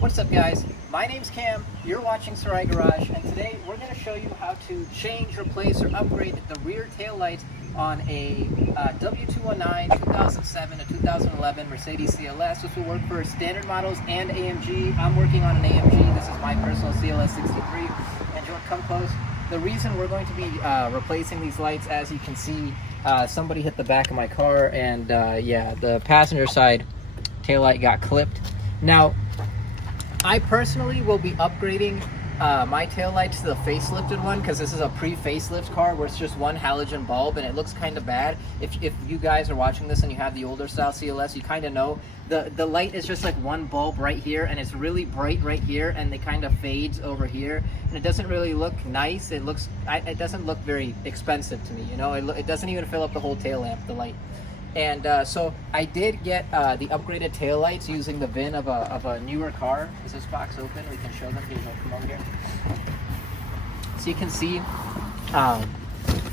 What's up, guys? My name's Cam, you're watching Sarai Garage, and today we're going to show you how to change, replace, or upgrade the rear tail lights on a W219 2007 to 2011 Mercedes CLS. This will work for standard models and AMG. I'm working on an AMG. This is my personal CLS 63. And George, come close. The reason we're going to be replacing these lights, as you can see, somebody hit the back of my car, and yeah, the passenger side tail light got clipped. Now, I personally will be upgrading my taillights to the facelifted one, because this is a pre-facelift car where it's just one halogen bulb and it looks kind of bad. If you guys are watching this and you have the older style CLS, you kind of know the light is just like one bulb right here, and it's really bright right here, and it kind of fades over here, and it doesn't really look nice. It doesn't look very expensive to me, you know. It doesn't even fill up the whole tail lamp, the light. And so I did get the upgraded taillights using the VIN of a newer car. Is this box open? We can show them. Here, come over here. So you can see,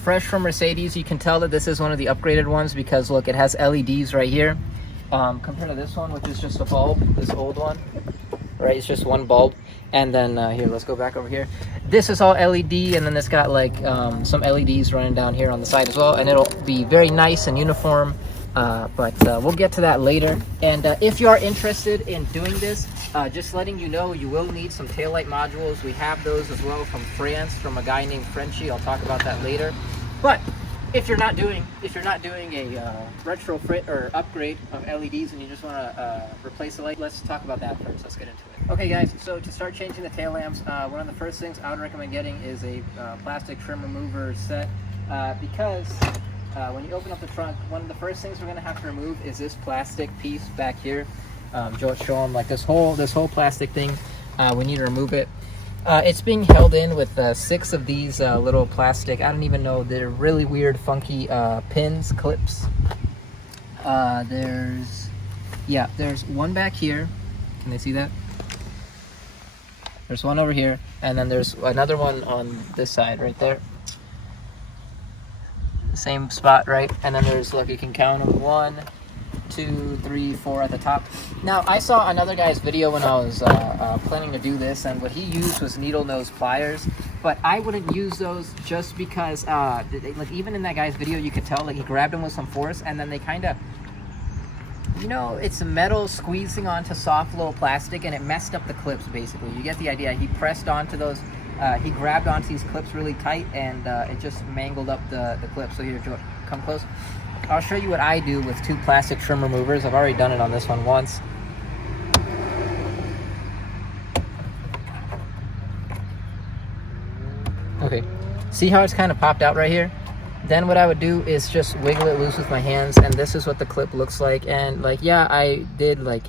fresh from Mercedes. You can tell that this is one of the upgraded ones because look, it has LEDs right here. Compared to this one, which is just a bulb, this old one, right? It's just one bulb. And then here, let's go back over here. This is all LED, and then it's got like some LEDs running down here on the side as well, and it'll be very nice and uniform. But we'll get to that later. And if you are interested in doing this, just letting you know, you will need some taillight modules. We have those as well from France, from a guy named Frenchie. I'll talk about that later. But if you're not doing a retrofit or upgrade of LEDs and you just want to replace the light, let's talk about that first. Let's get into it. Okay, guys, so to start changing the tail lamps, one of the first things I would recommend getting is a plastic trim remover set, because when you open up the trunk, one of the first things we're going to have to remove is this plastic piece back here. Show them like this whole plastic thing. We need to remove it. It's being held in with 6 of these little plastic, I don't even know, they're really weird, funky pins, clips. There's one back here. Can they see that? There's one over here, and then there's another one on this side right there. Same spot, right? And then there's, look, you can count them, 1, 2, 3, 4 at the top. Now, I saw another guy's video when I was planning to do this, and what he used was needle nose pliers, but I wouldn't use those just because, like, even in that guy's video, you could tell, like, he grabbed them with some force, and then they kind of, you know, it's metal squeezing onto soft little plastic, and it messed up the clips, basically. You get the idea. He pressed onto those, he grabbed onto these clips really tight, and it just mangled up the clips. So here, George, come close. I'll show you what I do with 2 plastic trim removers. I've already done it on this one once. Okay, see how it's kind of popped out right here? Then what I would do is just wiggle it loose with my hands, and this is what the clip looks like. And like, yeah, I did like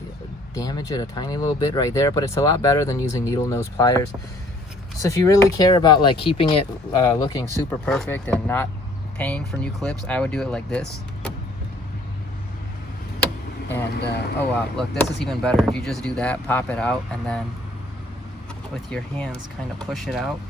damage it a tiny little bit right there, but it's a lot better than using needle nose pliers. So if you really care about like keeping it looking super perfect and not paying for new clips, I would do it like this. And oh wow, look, this is even better. If you just do that, pop it out, and then with your hands kind of push it out.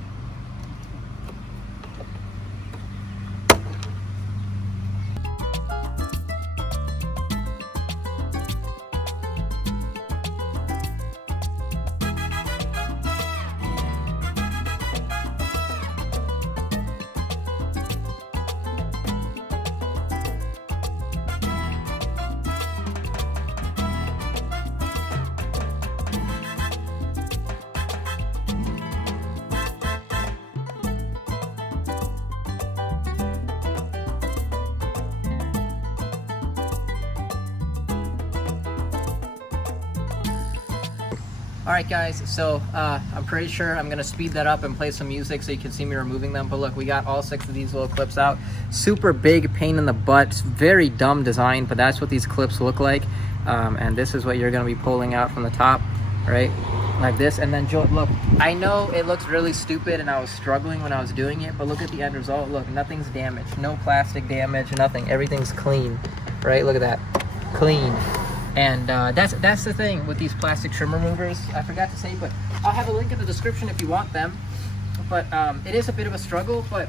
Alright guys, so I'm pretty sure I'm going to speed that up and play some music so you can see me removing them. But look, we got all 6 of these little clips out. Super big pain in the butt. It's very dumb design, but that's what these clips look like. And this is what you're going to be pulling out from the top, right? Like this. And then look, I know it looks really stupid and I was struggling when I was doing it, but look at the end result. Look, nothing's damaged. No plastic damage, nothing. Everything's clean, right? Look at that. Clean. And that's the thing with these plastic trim removers. I forgot to say, but I'll have a link in the description if you want them. But it is a bit of a struggle, but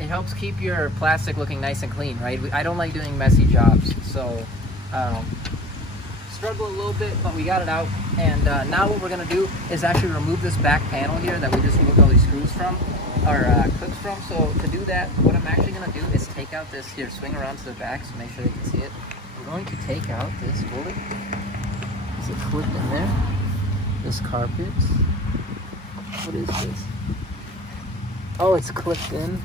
it helps keep your plastic looking nice and clean, right? I don't like doing messy jobs, so struggled a little bit, but we got it out. And now what we're gonna do is actually remove this back panel here that we just removed all these screws from, or clips from. So to do that, what I'm actually gonna do is take out this here, swing around to the back so make sure they can see it. We're going to take out this pulley. There's a clip in there. This carpet. What is this? Oh, it's clipped in.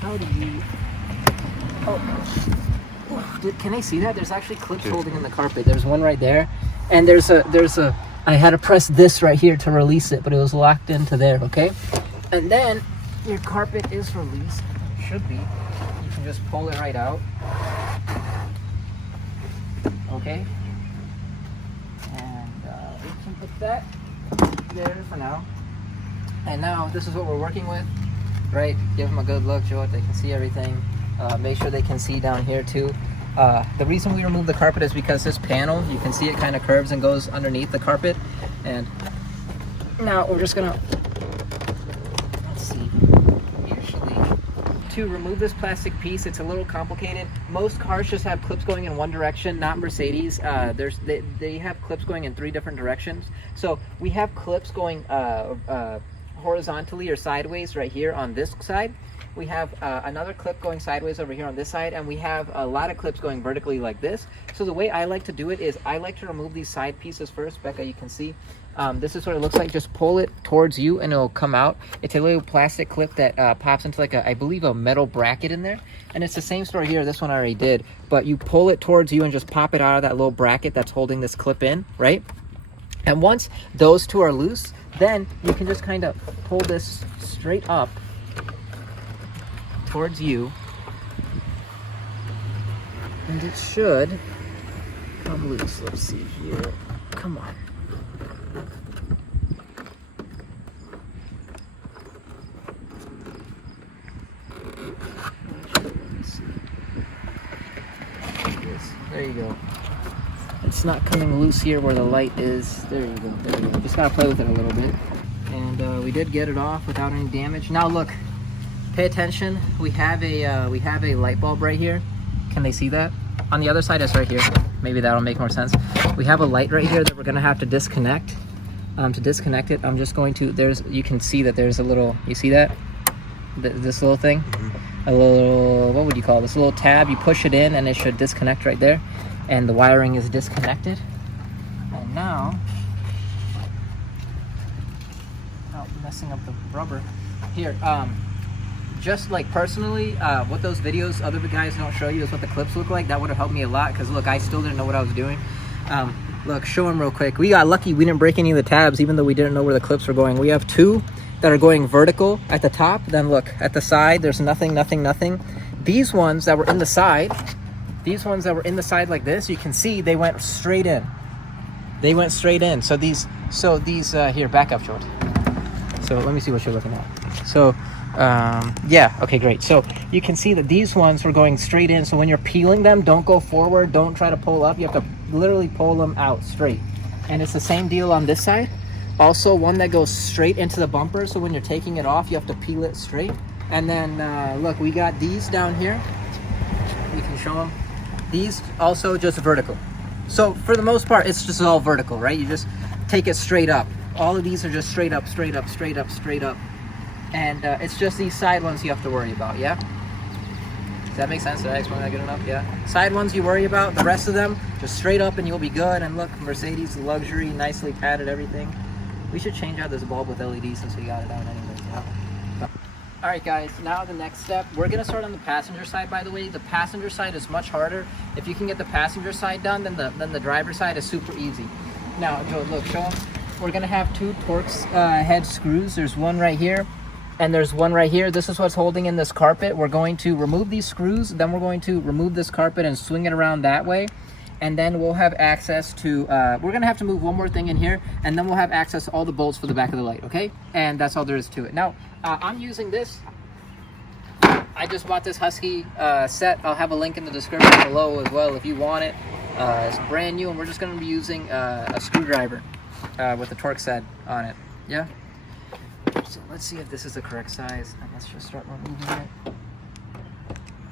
How do you... Oh, can they see that? There's actually clips holding in the carpet. There's one right there, and there's a. I had to press this right here to release it, but it was locked into there. Okay, and then your carpet is released. Should be. You can just pull it right out. Okay, and we can put that there for now. And now this is what we're working with. Right, give them a good look, show it, they can see everything. Make sure they can see down here too. The reason we remove the carpet is because this panel, you can see it kind of curves and goes underneath the carpet. And now we're just gonna, let's see, usually to remove this plastic piece, it's a little complicated. Most cars just have clips going in one direction, not Mercedes. They have clips going in 3 different directions. So we have clips going horizontally or sideways right here on this side. We have another clip going sideways over here on this side, and we have a lot of clips going vertically like this. So the way I like to do it is I like to remove these side pieces first. Becca, you can see this is what it looks like. Just pull it towards you and it'll come out. It's a little plastic clip that pops into like I believe a metal bracket in there, and it's the same story here. This one I already did, but you pull it towards you and just pop it out of that little bracket that's holding this clip in, right? And once those two are loose, then you can just kind of pull this straight up towards you, and it should come loose. Let's see here. Come on. There you go. It's not coming loose here where the light is. There you go. There you go. Just gotta play with it a little bit. And we did get it off without any damage. Now look, pay attention. We have a light bulb right here. Can they see that? On the other side, it's right here. Maybe that'll make more sense. We have a light right here that we're gonna have to disconnect. To disconnect it, I'm just going to. You can see that there's a little. You see that? This little thing. A little. What would you call this? A little tab. You push it in, and it should disconnect right there. And the wiring is disconnected. And now, messing up the rubber here. Just like personally, what those videos other guys don't show you is what the clips look like. That would have helped me a lot, because look, I still didn't know what I was doing. Look, show them real quick. We got lucky we didn't break any of the tabs, even though we didn't know where the clips were going. We have 2 that are going vertical at the top. Then look at the side, there's nothing. These ones that were in the side, like this, you can see they went straight in. So these here, back up, George. So let me see what you're looking at. So yeah, okay, great. So you can see that these ones were going straight in. So when you're peeling them, don't go forward, don't try to pull up. You have to literally pull them out straight. And it's the same deal on this side. Also, one that goes straight into the bumper. So when you're taking it off, you have to peel it straight. And then look, we got these down here. You can show them. These also just vertical. So for the most part, it's just all vertical, right? You just take it straight up. All of these are just straight up. And it's just these side ones you have to worry about, yeah? Does that make sense? Did I explain that good enough? Yeah. Side ones you worry about. The rest of them, just straight up and you'll be good. And look, Mercedes luxury, nicely padded everything. We should change out this bulb with LED since we got it out anyways, yeah? All right, guys, now the next step. We're gonna start on the passenger side, by the way. The passenger side is much harder. If you can get the passenger side done, then the driver's side is super easy. Now, Joe, look, show them. We're gonna have 2 Torx head screws. There's one right here, and there's one right here. This is what's holding in this carpet. We're going to remove these screws, then we're going to remove this carpet and swing it around that way. And then we'll have access to, we're gonna have to move one more thing in here, and then we'll have access to all the bolts for the back of the light, okay? And that's all there is to it. Now, I'm using this. I just bought this Husky set. I'll have a link in the description below as well if you want it. It's brand new, and we're just gonna be using a screwdriver with the Torx head on it, yeah? So let's see if this is the correct size, and let's just start removing it.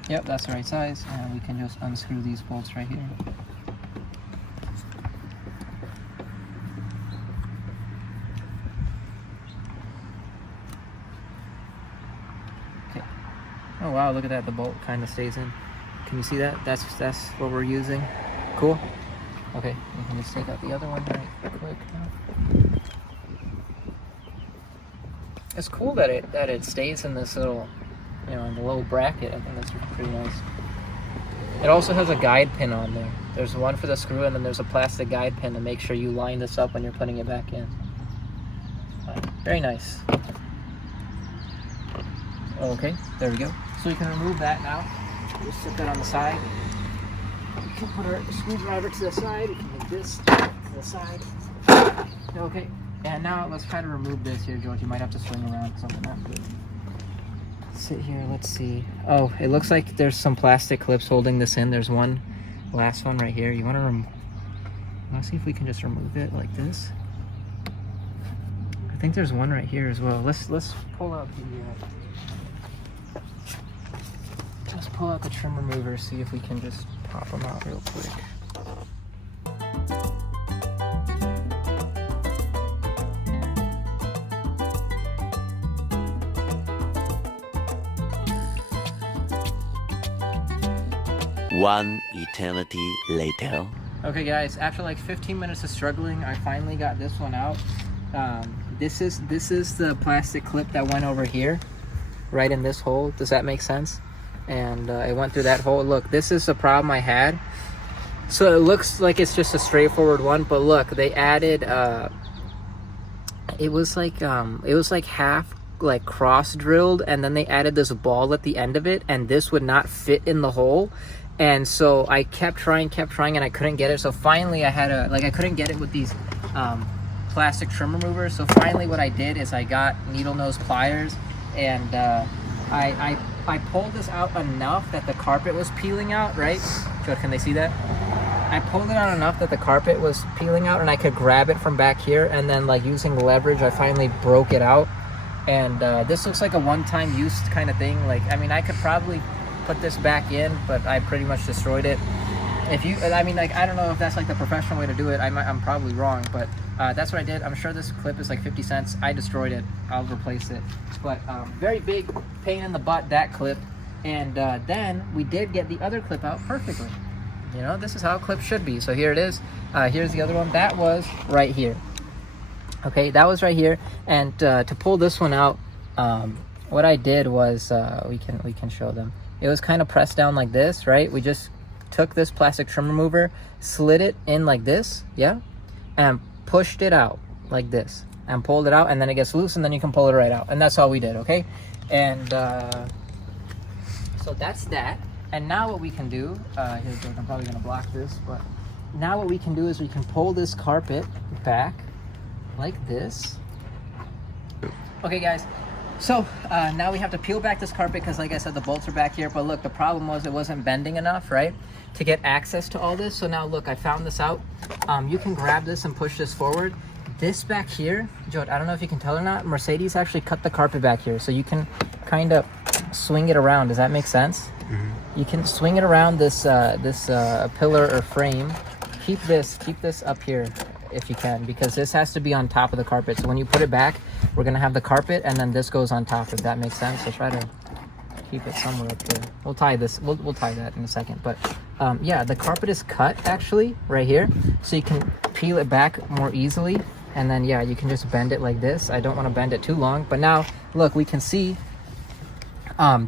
Yep, that's the right size, and we can just unscrew these bolts right here. Okay. Oh wow, look at that, the bolt kind of stays in. Can you see that? That's what we're using. Cool. Okay, we can just take out the other one right quick now. It's cool that it stays in this little, you know, in the little bracket. I think that's pretty nice. It also has a guide pin on there. There's one for the screw, and then there's a plastic guide pin to make sure you line this up when you're putting it back in. Very nice. Okay, there we go. So we can remove that now. Just set that on the side. We can put our screwdriver to the side. We can make this to the side. Okay, and now let's try to remove this here, George. You might have to swing around because I'm not good. Sit here, let's see. Oh, it looks like there's some plastic clips holding this in. There's one last one right here. You want to see if we can just remove it like this. I think there's one right here as well. Let's pull out the trim remover, see if we can just pop them out real quick. One eternity later. Okay guys, after like 15 minutes of struggling, I finally got this one out. This is the plastic clip that went over here, right in this hole. Does that make sense? And it went through that hole. Look, this is the problem I had. So it looks like it's just a straightforward one, but look, they added it was like half like cross drilled, and then they added this ball at the end of it, and this would not fit in the hole. And so I kept trying, and I couldn't get it. So finally I had I couldn't get it with these plastic trim removers. So finally what I did is I got needle nose pliers, and I pulled this out enough that the carpet was peeling out, right? Joe, can they see that? I pulled it out enough that the carpet was peeling out, and I could grab it from back here, and then like using leverage, I finally broke it out. And this looks like a one-time use kind of thing. Like, I mean, I could probably put this back in, but I pretty much destroyed it. If you, I mean, like, I don't know if that's like the professional way to do it. I'm probably wrong, but that's what I did. I'm sure this clip is like 50 cents. I destroyed it. I'll replace it. But very big pain in the butt, that clip. And then we did get the other clip out perfectly. You know, this is how a clip should be. So here it is. Here's the other one. That was right here. Okay, that was right here. And to pull this one out, what I did was, we can show them. It was kind of pressed down like this, right? We just took this plastic trim remover, slid it in like this, yeah, and pushed it out like this, and pulled it out, and then it gets loose, and then you can pull it right out. And that's all we did, okay? And so that's that. And now what we can do, here, George, I'm probably gonna block this, but now what we can do is we can pull this carpet back like this. Okay guys, so now we have to peel back this carpet because like I said, the bolts are back here. But look, the problem was it wasn't bending enough, right, to get access to all this. So now look, I found this out. You can grab this and push this forward. This back here, Joe, I don't know if you can tell or not, Mercedes actually cut the carpet back here, so you can kind of swing it around. Does that make sense? Mm-hmm. You can swing it around this pillar or frame. Keep this up here if you can, because this has to be on top of the carpet. So when you put it back, we're gonna have the carpet, and then this goes on top, if that makes sense. So try to keep it somewhere up here. We'll tie this. We'll tie that in a second. But yeah, the carpet is cut actually right here, so you can peel it back more easily. And then yeah, you can just bend it like this. I don't want to bend it too long, but now look, we can see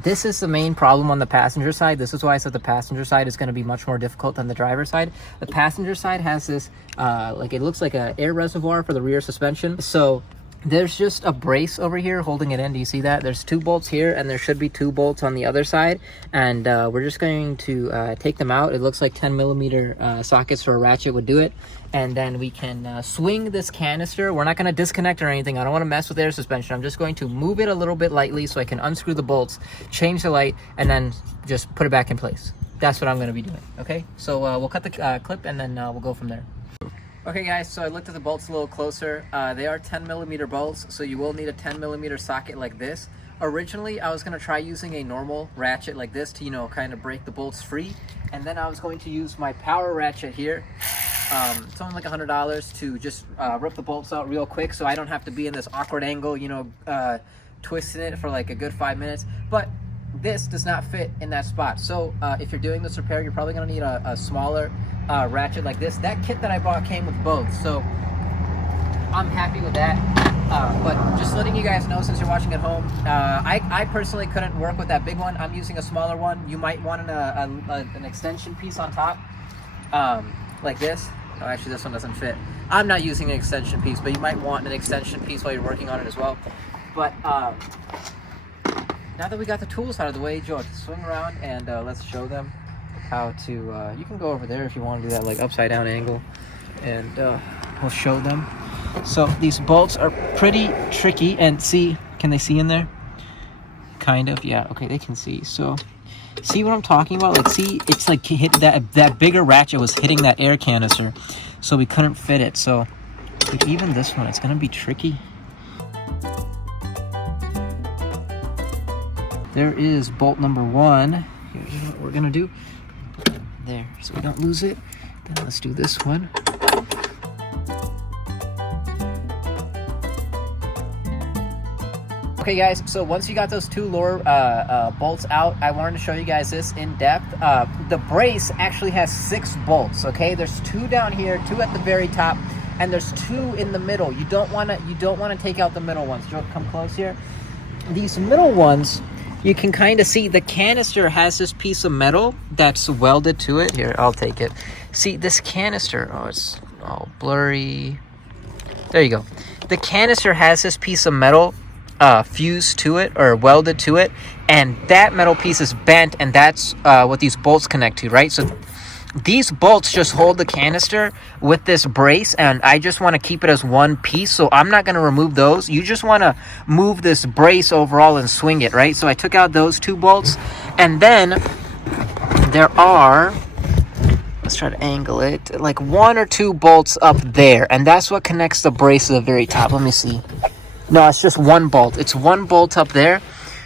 this is the main problem on the passenger side. This is why I said the passenger side is going to be much more difficult than the driver's side. The passenger side has this like, it looks like an air reservoir for the rear suspension. So there's just a brace over here holding it in. Do you see that? There's 2 bolts here, and there should be 2 bolts on the other side. And we're just going to take them out. It looks like 10mm sockets for a ratchet would do it. And then we can swing this canister. We're not going to disconnect or anything. I don't want to mess with air suspension. I'm just going to move it a little bit lightly so I can unscrew the bolts, change the light, and then just put it back in place. That's what I'm going to be doing. Okay, so we'll cut the clip, and then we'll go from there. Okay guys, so I looked at the bolts a little closer. They are 10mm bolts, so you will need a 10mm socket like this. originally I was going to try using a normal ratchet like this to, you know, kind of break the bolts free. And then I was going to use my power ratchet here. It's only like $100 to just rip the bolts out real quick so I don't have to be in this awkward angle, you know, twisting it for like a good 5 minutes. But this does not fit in that spot. So if you're doing this repair, you're probably going to need a smaller ratchet like this. That kit that I bought came with both, so I'm happy with that. But just letting you guys know, since you're watching at home, I personally couldn't work with that big one. I'm using a smaller one. You might want an extension piece on top, like this. Oh, actually, this one doesn't fit. I'm not using an extension piece, but you might want an extension piece while you're working on it as well. But now that we got the tools out of the way, Joe, swing around and let's show them how to, you can go over there if you want to do that like upside down angle, and we'll show them. So these bolts are pretty tricky, and see, can they see in there? Kind of, yeah, okay, they can see. So see what I'm talking about? Like, see, it's like hit that bigger ratchet was hitting that air canister, so we couldn't fit it. So like, even this one, it's gonna be tricky. There is bolt number 1. Here's what we're gonna do. There, so we don't lose it. Then let's do this one. Okay guys, so once you got those two lower bolts out, I wanted to show you guys this in depth. The brace actually has 6 bolts, okay? There's 2 down here, 2 at the very top, and there's 2 in the middle. You don't want to take out the middle ones. Joe, come close here. These middle ones, you can kind of see the canister has this piece of metal that's welded to it. Here, I'll take it. See this canister, oh, it's all blurry. There you go. The canister has this piece of metal fused to it or welded to it, and that metal piece is bent, and that's what these bolts connect to, right? So these bolts just hold the canister with this brace, and I just want to keep it as one piece, so I'm not going to remove those. You just want to move this brace overall and swing it, right? So I took out those 2 bolts, and then there are, let's try to angle it, like 1 or 2 bolts up there, and that's what connects the brace to the very top. Let me see. No, it's just 1 bolt. It's 1 bolt up there.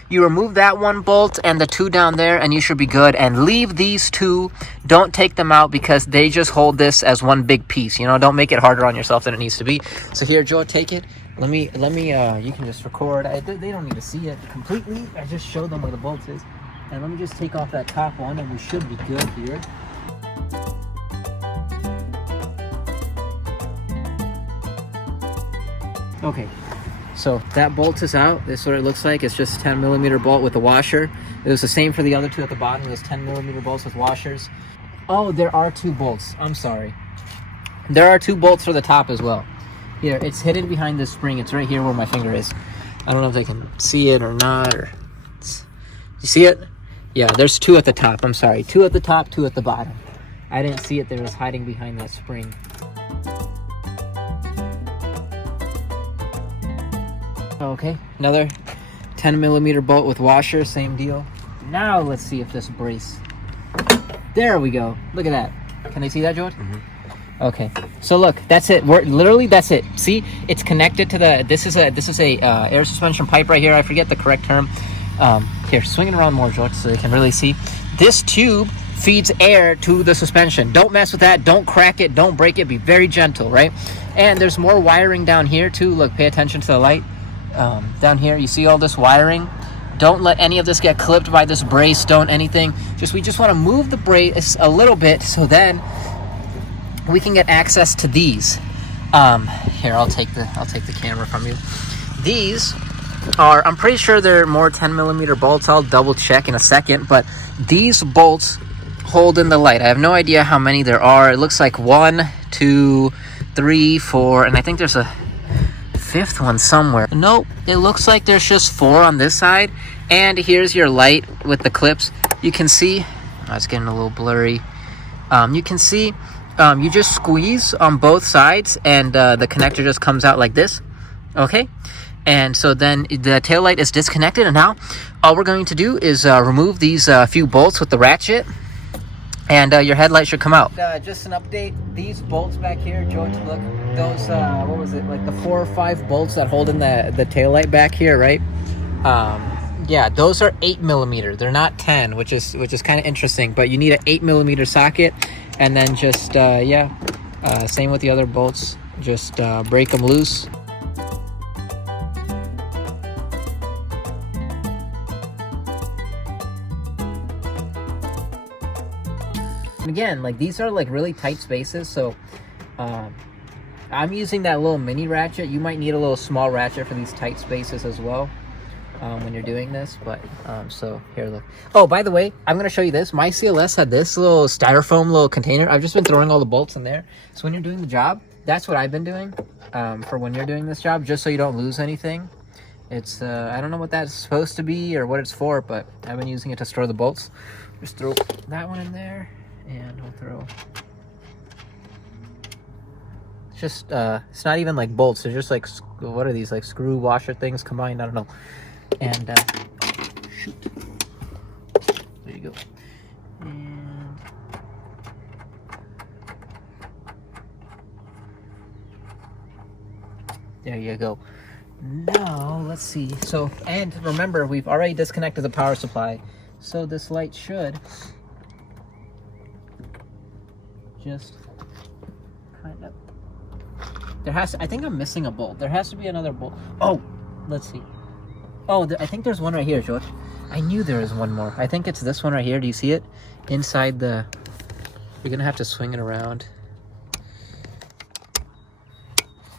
You remove that 1 bolt and the 2 down there, and you should be good. And leave these 2. Don't take them out because they just hold this as one big piece. You know, don't make it harder on yourself than it needs to be. So here, Joe, take it. Let me. You can just record. They don't need to see it completely. I just showed them where the bolts is. And let me just take off that top one, and we should be good here. Okay. So that bolt is out. This is what it looks like. It's just a 10mm bolt with a washer. It was the same for the other 2 at the bottom. It was 10mm bolts with washers. Oh, there are 2 bolts. I'm sorry. There are 2 bolts for the top as well. Here, it's hidden behind this spring. It's right here where my finger is. I don't know if they can see it or not. You see it? Yeah, there's 2 at the top. I'm sorry. 2 at the top, 2 at the bottom. I didn't see it. They was hiding behind that spring. Okay, another 10mm bolt with washer, same deal. Now let's see if this brace. There we go. Look at that. Can they see that, George? Mm-hmm. Okay, so look, that's it. Literally, that's it. See, it's connected to the. This is a air suspension pipe right here. I forget the correct term. Here, swing it around more, George, so they can really see. This tube feeds air to the suspension. Don't mess with that. Don't crack it. Don't break it. Be very gentle, right? And there's more wiring down here too. Look, pay attention to the light. Down here, you see all this wiring. Don't let any of this get clipped by this brace. Don't anything. We just want to move the brace a little bit so then we can get access to these. Here, I'll take the camera from you. These are, I'm pretty sure they're more 10mm bolts. I'll double check in a second, but these bolts hold in the light. I have no idea how many there are. It looks like 1, 2, 3, 4, and I think there's a 5th one somewhere. Nope, it looks like there's just 4 on this side. And here's your light with the clips. You can see, oh, it's getting a little blurry. You can see, you just squeeze on both sides, and the connector just comes out like this. Okay, and so then the tail light is disconnected, and now all we're going to do is remove these few bolts with the ratchet, and your headlight should come out. Just an update, these bolts back here, George, look, those, what was it, like the 4 or 5 bolts that hold in the tail light back here, right? Yeah, those are 8mm. They're not 10, which is kind of interesting. But you need an 8mm socket, and then just same with the other bolts. Just break them loose. And again, like these are like really tight spaces, so I'm using that little mini ratchet. You might need a little small ratchet for these tight spaces as well when you're doing this. But so here, look. Oh, by the way, I'm gonna show you this. My CLS had this little styrofoam little container. I've just been throwing all the bolts in there. So when you're doing the job, that's what I've been doing for when you're doing this job, just so you don't lose anything. It's I don't know what that's supposed to be or what it's for, but I've been using it to store the bolts. Just throw that one in there. And we'll throw just it's not even like bolts, they're just like, what are these, like screw washer things combined? I don't know. And shoot, there you go. And there you go. Now let's see. So, and remember, we've already disconnected the power supply, so this light should just kind of, I think I'm missing a bolt. There has to be another bolt. Oh, let's see. Oh, I think there's one right here, George. I knew there was one more. I think it's this one right here. Do you see it? Inside the, you're gonna have to swing it around.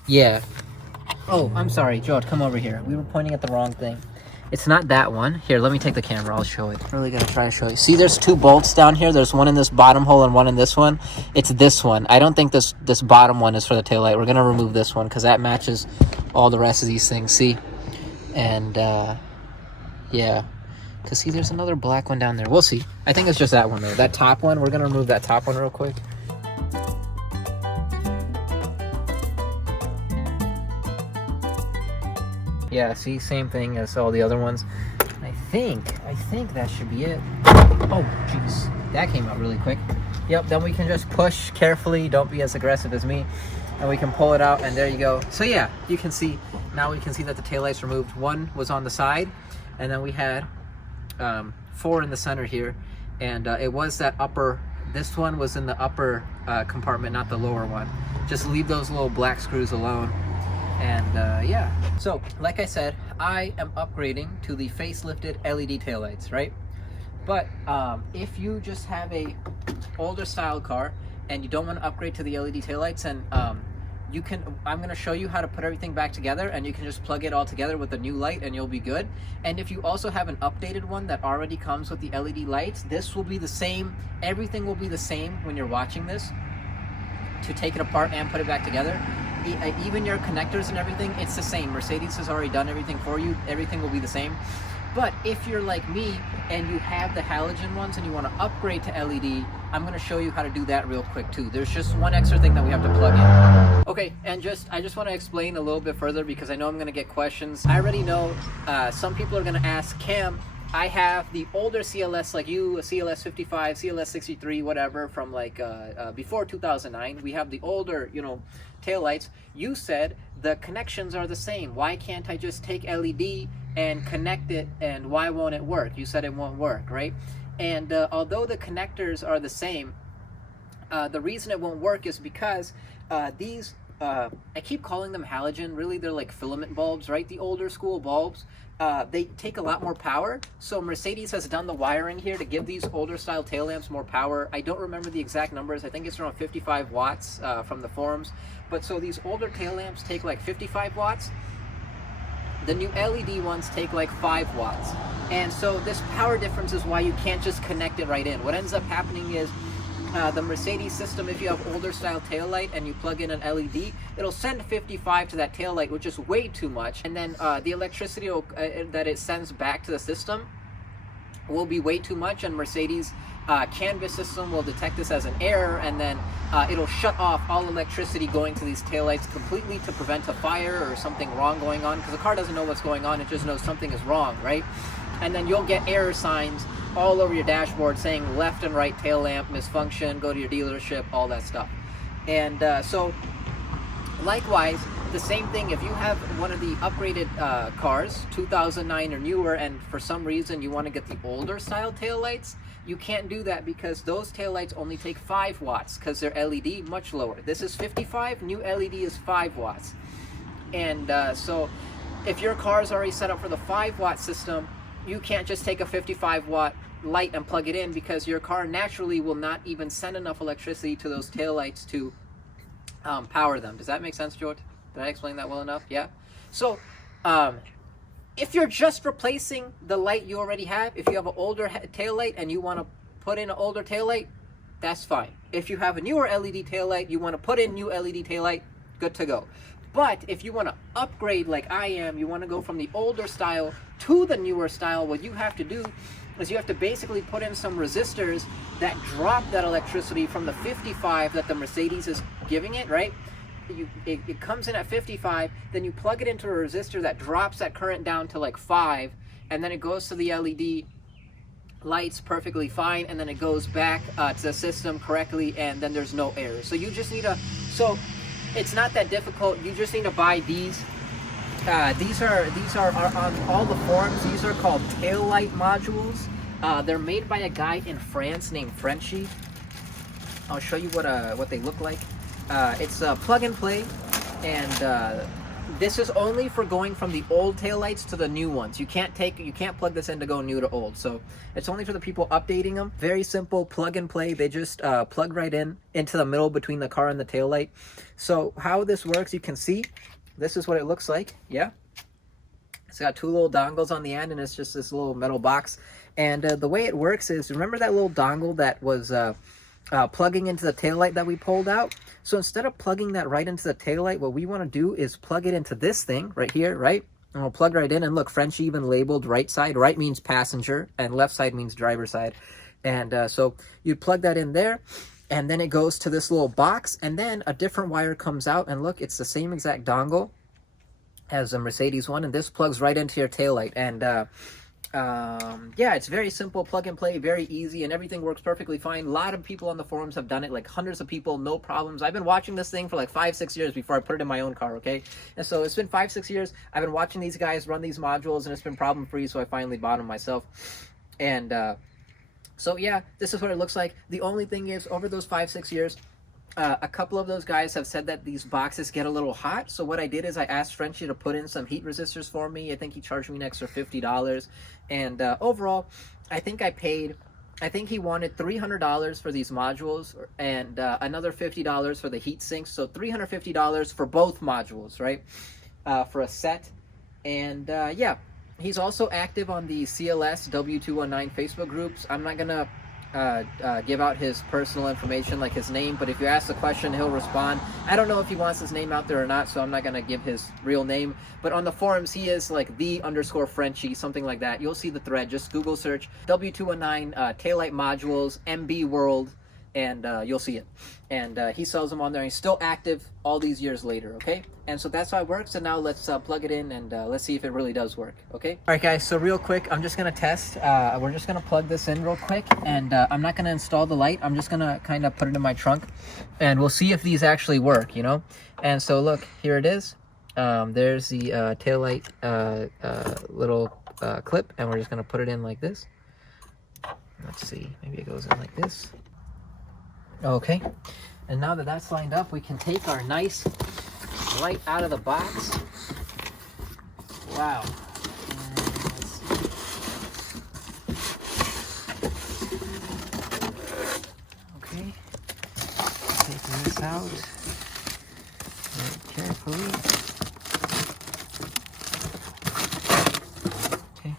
Yeah. Oh, I'm sorry, George, come over here. We were pointing at the wrong thing. It's not that one. Here, let me take the camera. I'll show it. Really gonna try to show you. See, there's two bolts down here. There's one in this bottom hole and one in this one. It's this one. I don't think this bottom one is for the taillight. We're gonna remove this one because that matches all the rest of these things. See? And yeah. Because see, there's another black one down there. We'll see. I think it's just that one though. That top one. We're gonna remove that top one real quick. Yeah, see, same thing as all the other ones. I think that should be it. Oh, jeez, that came out really quick. Yep, then we can just push carefully. Don't be as aggressive as me. And we can pull it out, and there you go. So yeah, you can see, now we can see that the taillight's removed. One was on the side, and then we had 4 in the center here. And it was that upper, this one was in the upper compartment, not the lower one. Just leave those little black screws alone. And yeah, so like I said, I am upgrading to the facelifted LED taillights, right? But if you just have a older style car and you don't want to upgrade to the LED taillights, and you can, I'm going to show you how to put everything back together, and you can just plug it all together with a new light and you'll be good. And if you also have an updated one that already comes with the LED lights, this will be the same. Everything will be the same when you're watching this, to take it apart and put it back together. Even your connectors and everything, it's the same. Mercedes has already done everything for you. Everything will be the same. But if you're like me and you have the halogen ones and you want to upgrade to LED, I'm going to show you how to do that real quick too. There's just one extra thing that we have to plug in. Okay, and I just want to explain a little bit further because I know I'm going to get questions. I already know some people are going to ask, Cam, I have the older CLS like you, a CLS 55, CLS 63, whatever, from like before 2009. We have the older, you know, taillights. You said the connections are the same. Why can't I just take LED and connect it, and why won't it work? You said it won't work, right? And although the connectors are the same, the reason it won't work is because these, I keep calling them halogen, really they're like filament bulbs, right? The older school bulbs, they take a lot more power. So Mercedes has done the wiring here to give these older style tail lamps more power. I don't remember the exact numbers. I think it's around 55 watts from the forums. But so these older tail lamps take like 55 watts. The new LED ones take like 5 watts. And so this power difference is why you can't just connect it right in. What ends up happening is the Mercedes system, if you have older style taillight and you plug in an LED, it'll send 55 to that taillight, which is way too much. And then the electricity that it sends back to the system will be way too much, and Mercedes canvas system will detect this as an error, and then it'll shut off all electricity going to these taillights completely to prevent a fire or something wrong going on, because the car doesn't know what's going on, it just knows something is wrong, right? And then you'll get error signs all over your dashboard saying left and right tail lamp misfunction, go to your dealership, all that stuff. And so likewise, The same thing if you have one of the upgraded cars, 2009 or newer, and for some reason you want to get the older style taillights, you can't do that because those taillights only take 5 watts because they're LED much lower. This is 55, new LED is 5 watts. And so if your car is already set up for the 5 watt system, you can't just take a 55 watt light and plug it in because your car naturally will not even send enough electricity to those taillights to power them. Does that make sense, George? Did I explain that well enough? Yeah. So if you're just replacing the light you already have, if you have an older tail light and you want to put in an older tail light, that's fine. If you have a newer LED tail light, you want to put in new LED tail light, good to go. But if you want to upgrade like I am, you want to go from the older style to the newer style, what you have to do is you have to basically put in some resistors that drop that electricity from the 55 that the Mercedes is giving it, right? It comes in at 55, then you plug it into a resistor that drops that current down to like 5, and then it goes to the LED lights perfectly fine, and then it goes back to the system correctly, and then there's no error. So you just need to, so it's not that difficult. You just need to buy these. These are on all the forums. These are called tail light modules. They're made by a guy in France named Frenchy. I'll show you what they look like. It's plug and play, and this is only for going from the old taillights to the new ones. You can't plug this in to go new to old. So it's only for the people updating them. Very simple plug and play. They just plug right into the middle between the car and the taillight. So how this works, you can see. This is what it looks like. Yeah. It's got 2 little dongles on the end, and it's just this little metal box. And the way it works is, remember that little dongle that was plugging into the taillight that we pulled out? So instead of plugging that right into the taillight, what we want to do is plug it into this thing right here, right? And we'll plug right in, and look, French even labeled right side. Right means passenger, and left side means driver side. And so you plug that in there, and then it goes to this little box, and then a different wire comes out, and look, it's the same exact dongle as a Mercedes one, and this plugs right into your taillight. And yeah, it's very simple, plug and play, very easy, and everything works perfectly fine. A lot of people on the forums have done it, like hundreds of people, no problems. I've been watching this thing for like 5-6 years before I put it in my own car, okay? And so it's been 5-6 years. I've been watching these guys run these modules, and it's been problem free, so I finally bought them myself. And so yeah, this is what it looks like. The only thing is, over those 5-6 years, a couple of those guys have said that these boxes get a little hot. So what I did is I asked Frenchie to put in some heat resistors for me. I think he charged me an extra $50. And overall, I think he wanted $300 for these modules, and another $50 for the heat sinks. So $350 for both modules, right? For a set. And yeah, he's also active on the CLS W219 Facebook groups. I'm not gonna give out his personal information, like his name, but if you ask the question, he'll respond. I don't know if he wants his name out there or not, so I'm not gonna give his real name, but on the forums he is like _Frenchie, something like that. You'll see the thread. Just Google search W219 taillight modules MB World, and you'll see it. And he sells them on there. He's still active all these years later, okay? And so that's how it works. And now let's plug it in, and let's see if it really does work, okay? All right, guys, so real quick, I'm just gonna test. We're just gonna plug this in real quick, and I'm not gonna install the light. I'm just gonna kind of put it in my trunk, and we'll see if these actually work, you know? And so look, here it is. There's the taillight little clip, and we're just gonna put it in like this. Let's see, maybe it goes in like this. Okay, and now that that's lined up, we can take our nice light out of the box. Wow. Okay, taking this out very carefully. Okay.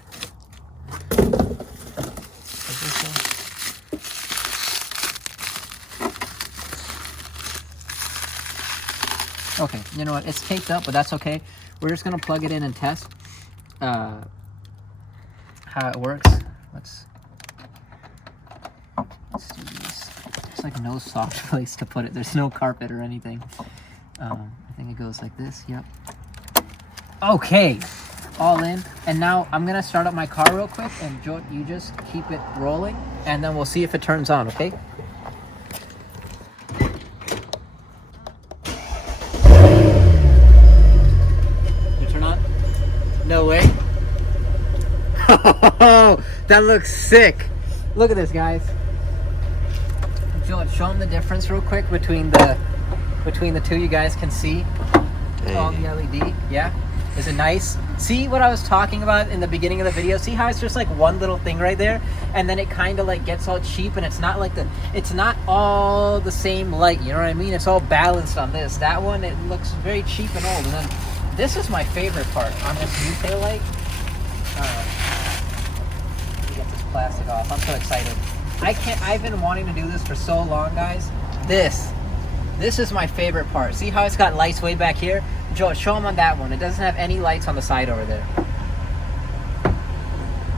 Okay, you know what? It's taped up, but that's okay. We're just gonna plug it in and test how it works. Let's do this. There's like no soft place to put it. There's no carpet or anything. I think it goes like this. Yep. Okay, all in. And now I'm gonna start up my car real quick, and Joe, you just keep it rolling, and then we'll see if it turns on. Okay. Oh, that looks sick. Look at this, guys. Joe, show them the difference real quick between the two. You guys can see all the LED. Yeah, is it nice? See what I was talking about in the beginning of the video? See how it's just like one little thing right there, and then it kind of like gets all cheap, and it's not like it's not all the same light. You know what I mean? It's all balanced on this. That one, it looks very cheap and old. And then this is my favorite part on this new tail light. Let me get this plastic off. I'm so excited. I've been wanting to do this for so long, guys. This is my favorite part. See how it's got lights way back here? Joe, show them on that one. It doesn't have any lights on the side over there.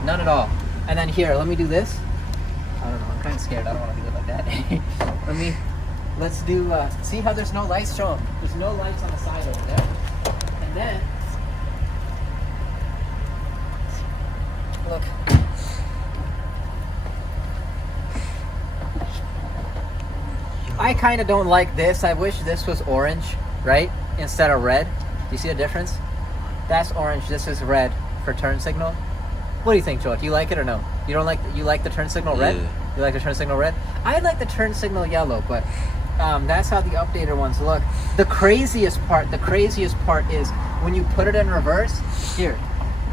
None at all. And then here, let me do this. I don't know, I'm kind of scared. I don't want to do it like that. Let's do, see how there's no lights? Show them. There's no lights on the side over there. And then, look. I kind of don't like this. I wish this was orange, right? Instead of red. Do you see the difference? That's orange. This is red for turn signal. What do you think, Joe? Do you like it or no? You don't like? You like the turn signal red? Yeah. You like the turn signal red? I like the turn signal yellow, but that's how the updated ones look. The craziest part is when you put it in reverse. Here,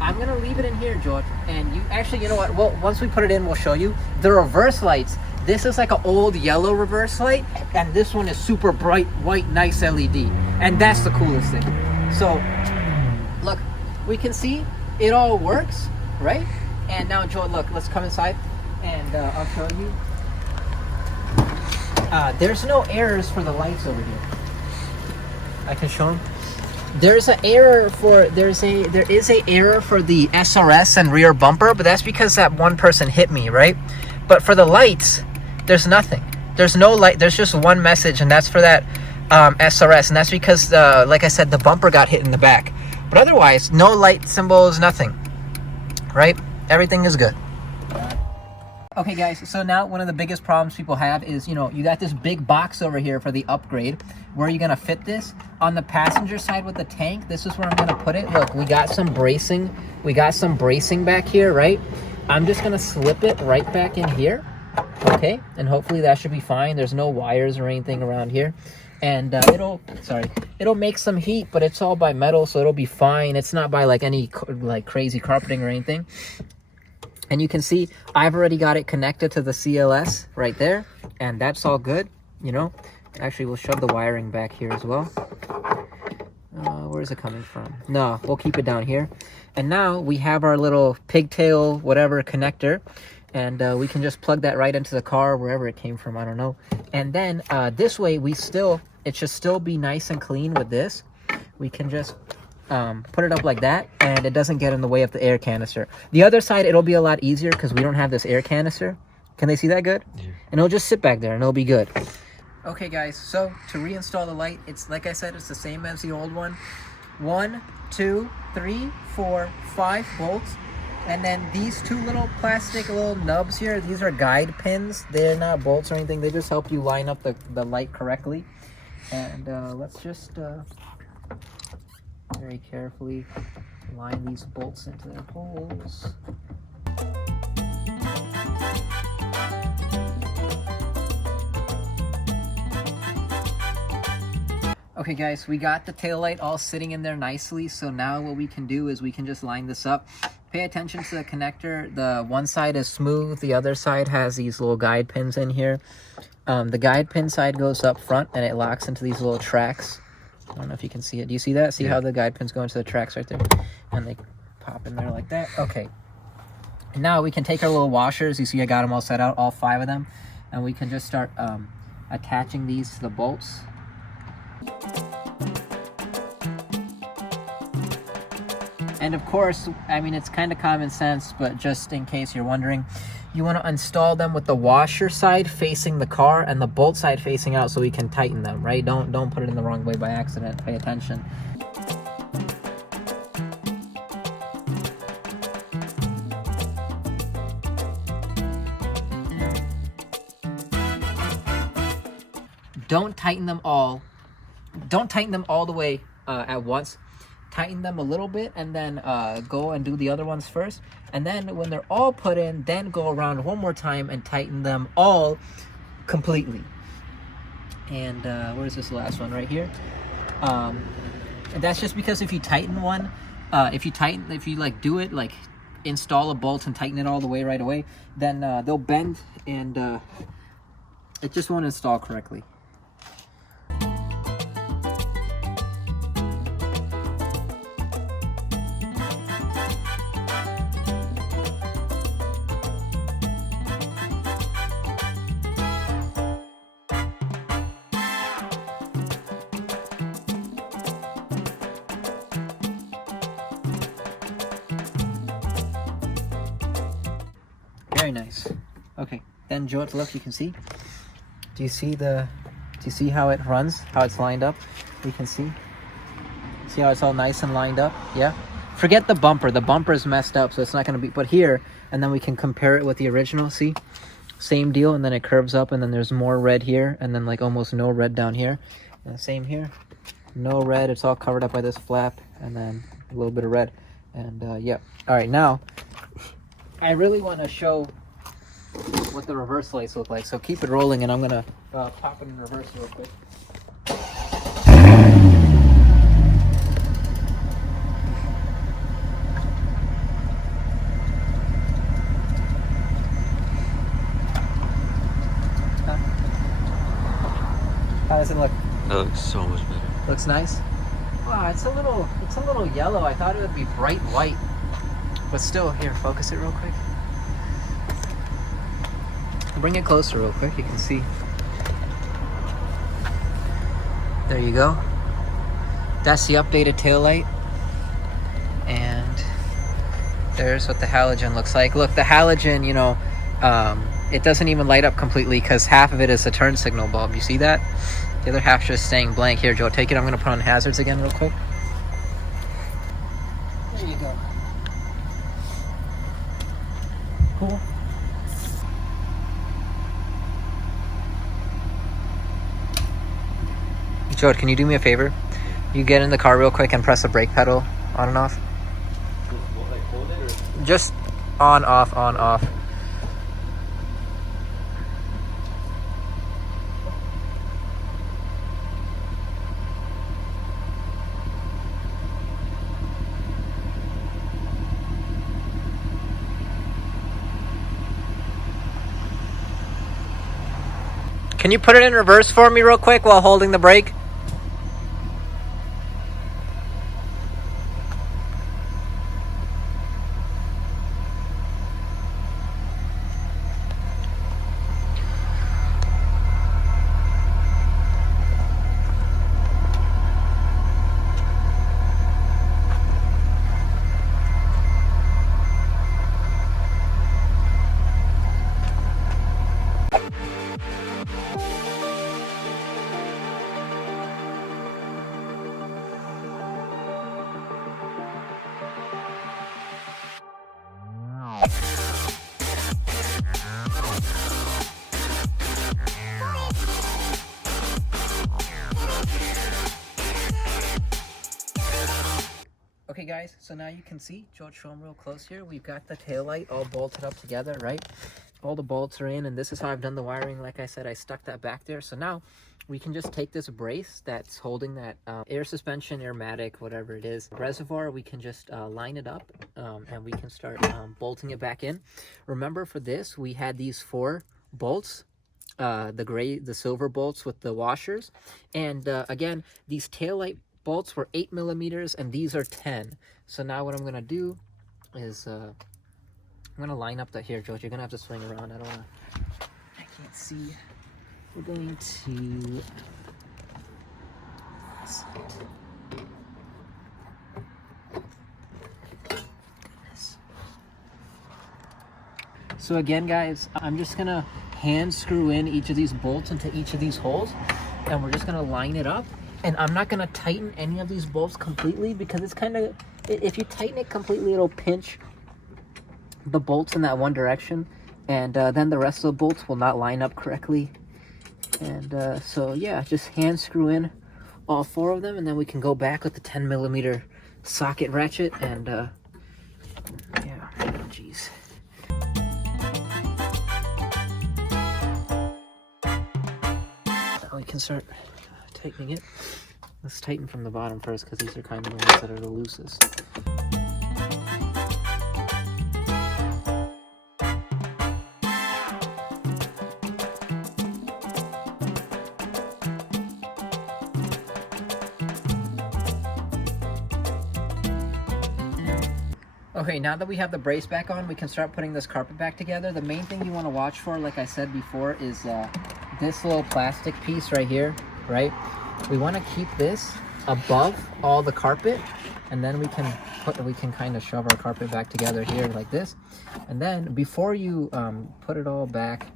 I'm gonna leave it in here, George. And you actually, you know what? Well, once we put it in, we'll show you the reverse lights. This is like an old yellow reverse light, and this one is super bright white, nice LED, and that's the coolest thing. So, look, we can see it all works, right? And now, Joe, look, let's come inside, and I'll show you. There's no errors for the lights over here. I can show them. There is an error for there is a error for the SRS and rear bumper, but that's because that one person hit me, right? But for the lights, there's nothing. There's no light. There's just one message, and that's for that SRS, and that's because, like I said, the bumper got hit in the back. But otherwise, no light symbols, nothing. Right? Everything is good. Okay, guys. So now one of the biggest problems people have is, you know, you got this big box over here for the upgrade. Where are you gonna fit this? On the passenger side with the tank, this is where I'm gonna put it. Look, we got some bracing. We got some bracing back here, right? I'm just gonna slip it right back in here. Okay, and hopefully that should be fine. There's no wires or anything around here, and it'll make some heat, but it's all by metal, so it'll be fine. It's not by like any like crazy carpeting or anything. And you can see I've already got it connected to the CLS right there, and that's all good. You know, actually we'll shove the wiring back here as well. Where is it coming from? No, we'll keep it down here. And now we have our little pigtail whatever connector, and we can just plug that right into the car wherever it came from. I don't know. And then this way it should still be nice and clean with this. We can just put it up like that, and it doesn't get in the way of the air canister. The other side, it'll be a lot easier because we don't have this air canister. Can they see that good? Yeah. And it'll just sit back there and it'll be good. Okay, guys, so to reinstall the light, it's like I said, it's the same as the old one. 1, 2, 3, 4, 5 bolts. And then these two little plastic little nubs here, these are guide pins. They're not bolts or anything. They just help you line up the light correctly. And let's just very carefully line these bolts into their holes. Okay, guys, we got the taillight all sitting in there nicely. So now what we can do is we can just line this up. Pay attention to the connector. The one side is smooth. The other side has these little guide pins in here. The guide pin side goes up front and it locks into these little tracks. I don't know if you can see it. Do you see that? See how the guide pins go into the tracks right there? And they pop in there like that. Okay. And now we can take our little washers. You see I got them all set out, all 5 of them. And we can just start attaching these to the bolts. And of course, I mean, it's kind of common sense, but just in case you're wondering, you want to install them with the washer side facing the car and the bolt side facing out so we can tighten them, right? Don't put it in the wrong way by accident. Pay attention. Don't tighten them all the way at once. tighten them a little bit, and then go and do the other ones first. And then when they're all put in, then go around one more time and tighten them all completely. And where's this last one right here? And that's just because if you tighten one, if you like do it, like install a bolt and tighten it all the way right away, then they'll bend and it just won't install correctly. Very nice. Okay, then George, look, you can see. Do you see how it runs? How it's lined up? You can see. See how it's all nice and lined up? Yeah. Forget the bumper. The bumper is messed up, so it's not going to be. But here, and then we can compare it with the original. See, same deal. And then it curves up, and then there's more red here, and then like almost no red down here. And same here, no red. It's all covered up by this flap, and then a little bit of red. And yeah. All right, now I really want to show what the reverse lights look like. So keep it rolling, and I'm gonna pop it in reverse real quick. How does it look? That looks so much better. Looks nice. Wow, it's a little yellow. I thought it would be bright white, but still. Here, focus it real quick. Bring it closer real quick. You can see. There you go. That's the updated taillight. And there's what the halogen looks like. Look, the halogen, you know, it doesn't even light up completely because half of it is a turn signal bulb. You see that? The other half's just staying blank. Here, Joe, take it. I'm going to put on hazards again real quick. There you go. Cool. Joe, can you do me a favor? You get in the car real quick and press the brake pedal on and off. Like hold it or? Just on, off, on, off. Can you put it in reverse for me real quick while holding the brake? Okay guys, so now you can see, George, show them real close here. We've got the taillight all bolted up together, right? All the bolts are in, and this is how I've done the wiring. Like I said, I stuck that back there. So now we can just take this brace that's holding that air suspension, airmatic, whatever it is, reservoir. We can just line it up and we can start bolting it back in. Remember, for this, we had these 4 bolts. The silver bolts with the washers. And again, these taillight bolts were 8 millimeters and these are 10. So now what I'm gonna do is I'm gonna line up here, George. You're gonna have to swing around. I can't see. We're going to So again, guys, I'm just gonna hand screw in each of these bolts into each of these holes, and we're just gonna line it up. And I'm not gonna tighten any of these bolts completely because it's kind of, if you tighten it completely, it'll pinch the bolts in that one direction, and then the rest of the bolts will not line up correctly. And so yeah, just hand screw in all 4 of them, and then we can go back with the 10mm socket ratchet, and yeah, jeez. Now we can start tightening it. Let's tighten from the bottom first, because these are kind of the ones that are the loosest. Okay, now that we have the brace back on, we can start putting this carpet back together. The main thing you want to watch for, like I said before, is this little plastic piece right here, right? We want to keep this above all the carpet, and then we can kind of shove our carpet back together here like this. And then before you put it all back,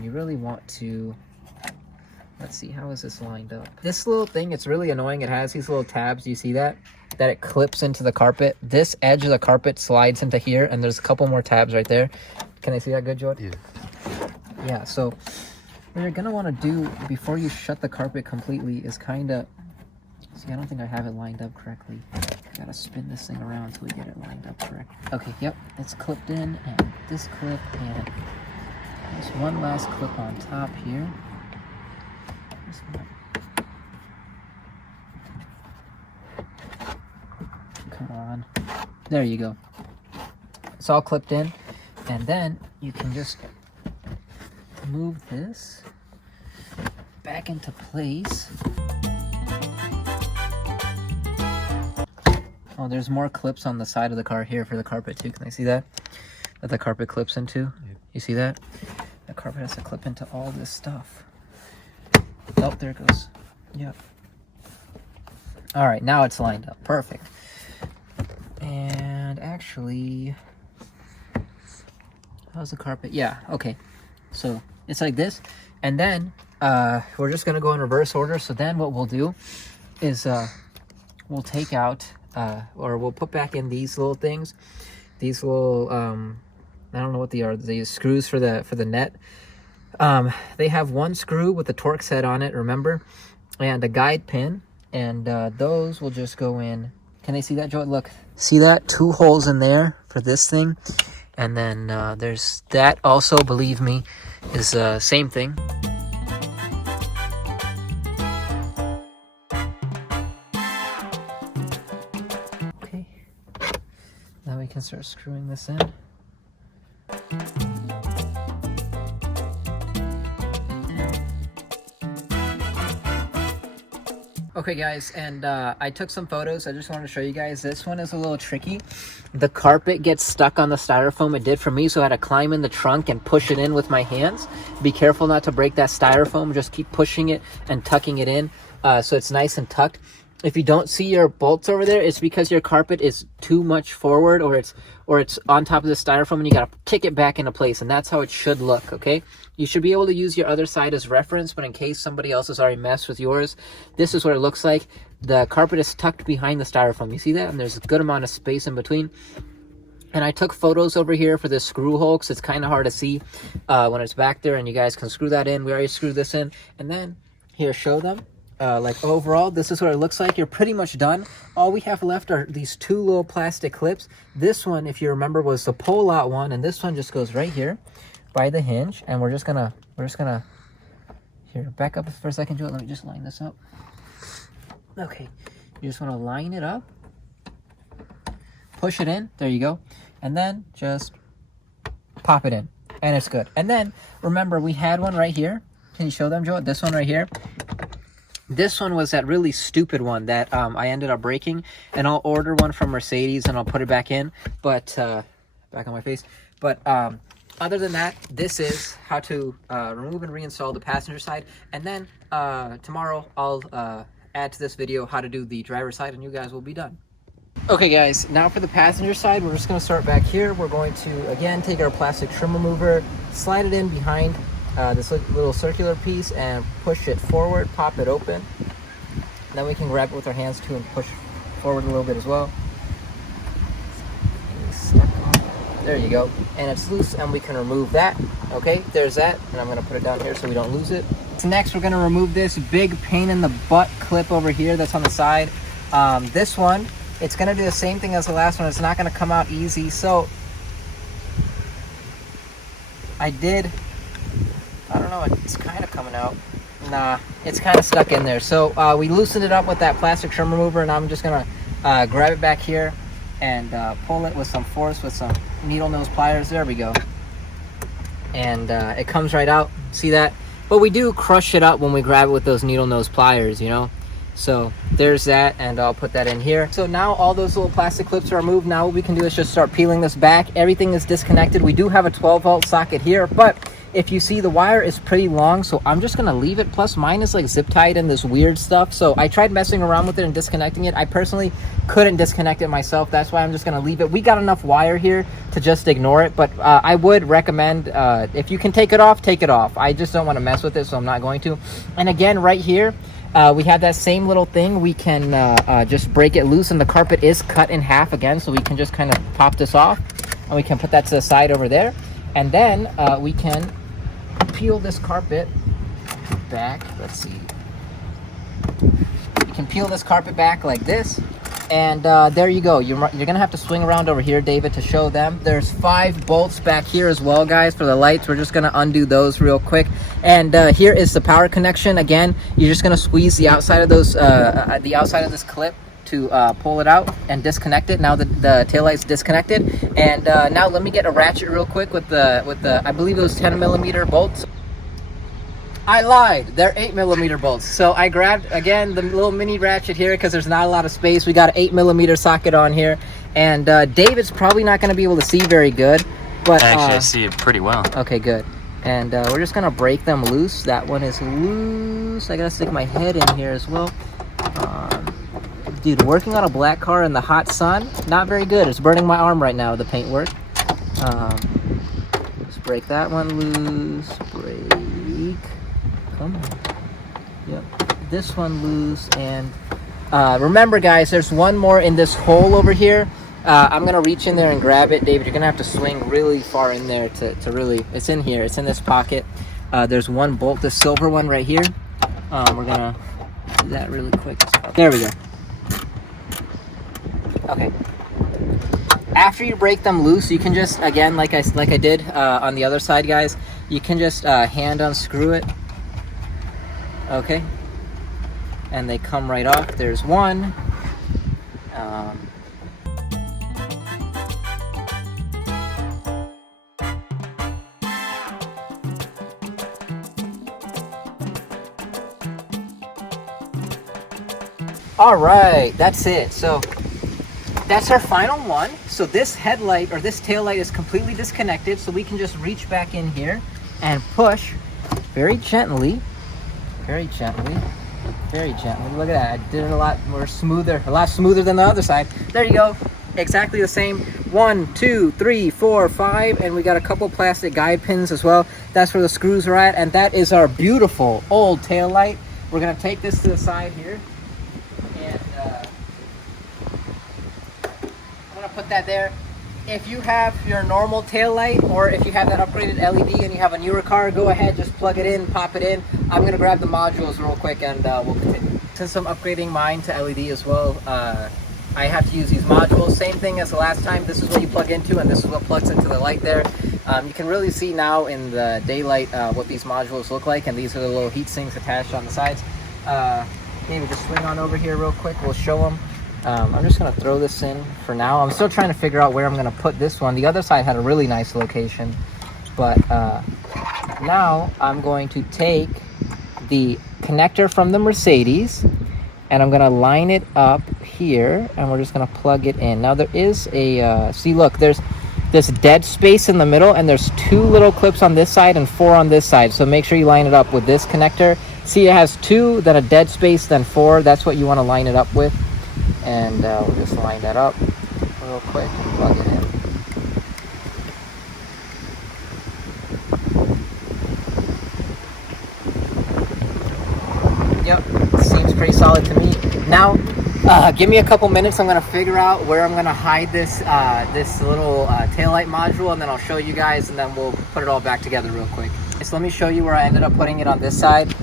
you really want to, let's see, how is this lined up? This little thing, it's really annoying. It has these little tabs. Do you see that? That it clips into the carpet. This edge of the carpet slides into here, and there's a couple more tabs right there. Can I see that good, Jordan? Yeah. Yeah, so what you're gonna want to do before you shut the carpet completely is kind of, see, I don't think I have it lined up correctly. I gotta spin this thing around until we get it lined up correctly. Okay, yep, it's clipped in, and this clip, and there's one last clip on top here. This one. Come on. There you go. It's all clipped in, and then you can just move this back into place. Oh, there's more clips on the side of the car here for the carpet too. Can I see that? That the carpet clips into? Yep. You see that? The carpet has to clip into all this stuff. Oh, there it goes. Yep. All right, now it's lined up. Perfect. And actually, how's the carpet? Yeah, okay. So it's like this. And then we're just going to go in reverse order. So then what we'll do is we'll take out, or we'll put back in these little things. These little, I don't know what they are. These screws for the net. They have one screw with the Torx head on it, remember? And a guide pin. And those will just go in. Can they see that, Joe? Look, see that? 2 holes in there for this thing. And then there's that also, believe me, is same thing. Okay. Now we can start screwing this in. Okay guys, and I took some photos. I just wanted to show you guys. This one is a little tricky. The carpet gets stuck on the styrofoam. It did for me, so I had to climb in the trunk and push it in with my hands. Be careful not to break that styrofoam. Just keep pushing it and tucking it in so it's nice and tucked. If you don't see your bolts over there, it's because your carpet is too much forward, or it's on top of the styrofoam, and you gotta kick it back into place, and that's how it should look, okay? You should be able to use your other side as reference, but in case somebody else has already messed with yours, this is what it looks like. The carpet is tucked behind the styrofoam. You see that? And there's a good amount of space in between. And I took photos over here for this screw hole, because it's kind of hard to see when it's back there, and you guys can screw that in. We already screwed this in. And then, here, show them. Like overall, this is what it looks like. You're pretty much done. All we have left are these 2 little plastic clips. This one, if you remember, was the pull-out one, and this one just goes right here by the hinge. And we're just gonna here, back up for a second, Joe. Let me just line this up. Okay, you just want to line it up, push it in. There you go, and then just pop it in, and it's good. And then remember, we had one right here. Can you show them, Joe? This one right here. This one was that really stupid one that I ended up breaking, and I'll order one from Mercedes and I'll put it back in, but back on my face. But other than that, this is how to remove and reinstall the passenger side. And then tomorrow I'll add to this video how to do the driver's side, and you guys will be done. Okay guys, now for the passenger side, we're just going to start back here. We're going to again take our plastic trim remover, slide it in behind this little circular piece, and push it forward, pop it open. Then we can grab it with our hands too and push forward a little bit as well. There you go, and it's loose, and we can remove that. Okay, there's that, and I'm going to put it down here so we don't lose it. Next, we're going to remove this big pain in the butt clip over here that's on the side. This one, it's going to do the same thing as the last one. It's not going to come out easy. So I don't know, it's kind of coming out. Nah, it's kind of stuck in there. So we loosened it up with that plastic trim remover, and I'm just going to grab it back here and pull it with some force with some needle nose pliers. There we go. And it comes right out. See that? But we do crush it up when we grab it with those needle nose pliers, you know. So there's that, and I'll put that in here. So now all those little plastic clips are removed. Now what we can do is just start peeling this back. Everything is disconnected. We do have a 12-volt socket here, but if you see, the wire is pretty long, so I'm just gonna leave it. Plus mine is like zip tied in this weird stuff, so I tried messing around with it and disconnecting it. I personally couldn't disconnect it myself. That's why I'm just gonna leave it. We got enough wire here to just ignore it, but I would recommend, if you can take it off, take it off. I just don't want to mess with it, so I'm not going to. And again, right here, we have that same little thing. We can just break it loose, and the carpet is cut in half again, so we can just kind of pop this off, and we can put that to the side over there. And then we can peel this carpet back. Let's see. You can peel this carpet back like this, and there you go. You're gonna have to swing around over here, David, to show them. There's 5 bolts back here as well, guys, for the lights. We're just gonna undo those real quick. And here is the power connection. Again, you're just gonna squeeze the outside of those, the outside of this clip to pull it out and disconnect it. Now the taillight's disconnected. And now let me get a ratchet real quick with the I believe those 10mm bolts. I lied, they're 8mm bolts. So I grabbed, again, the little mini ratchet here because there's not a lot of space. We got an 8mm socket on here. And David's probably not gonna be able to see very good, but actually I see it pretty well. Okay, good. And we're just gonna break them loose. That one is loose. I gotta stick my head in here as well. Dude, working on a black car in the hot sun, not very good. It's burning my arm right now, the paint work. Let's break that one loose. Break. Come on. Yep. This one loose. And remember, guys, there's one more in this hole over here. I'm going to reach in there and grab it. David, you're going to have to swing really far in there to really... It's in here. It's in this pocket. There's one bolt, the silver one right here. We're going to do that really quick. There we go. Okay. After you break them loose, you can just, again, like I did on the other side, guys, you can just hand unscrew it. Okay. And they come right off. There's one. All right, that's it. So that's our final one. So this headlight or this tail light is completely disconnected, so we can just reach back in here and push very gently. Very gently. Look at that. I did it a lot smoother than the other side. There you go. Exactly the same. 1, 2, 3, 4, 5, and we got a couple plastic guide pins as well. That's where the screws are at, and that is our beautiful old tail light. We're gonna take this to the side here, and I'm gonna put that there. If you have your normal tail light, or if you have that upgraded LED and you have a newer car, go ahead, just plug it in, pop it in. I'm gonna grab the modules real quick, and we'll continue. Since I'm upgrading mine to LED as well, I have to use these modules. Same thing as the last time. This is what you plug into, and this is what plugs into the light there. You can really see now in the daylight what these modules look like, and these are the little heat sinks attached on the sides. Maybe just swing on over here real quick, we'll show them. I'm just gonna throw this in for now. I'm still trying to figure out where I'm gonna put this one. The other side had a really nice location, but now I'm going to take the connector from the Mercedes, and I'm gonna line it up here, and we're just gonna plug it in. Now there is a, see, look, there's this dead space in the middle, and there's 2 little clips on this side and 4 on this side. So make sure you line it up with this connector. See, it has 2, then a dead space, then 4. That's what you wanna line it up with. And we'll just line that up real quick and plug it in. Yep, seems pretty solid to me. Now, give me a couple minutes. I'm gonna figure out where I'm gonna hide this this little taillight module, and then I'll show you guys, and then we'll put it all back together real quick. So let me show you where I ended up putting it on this side.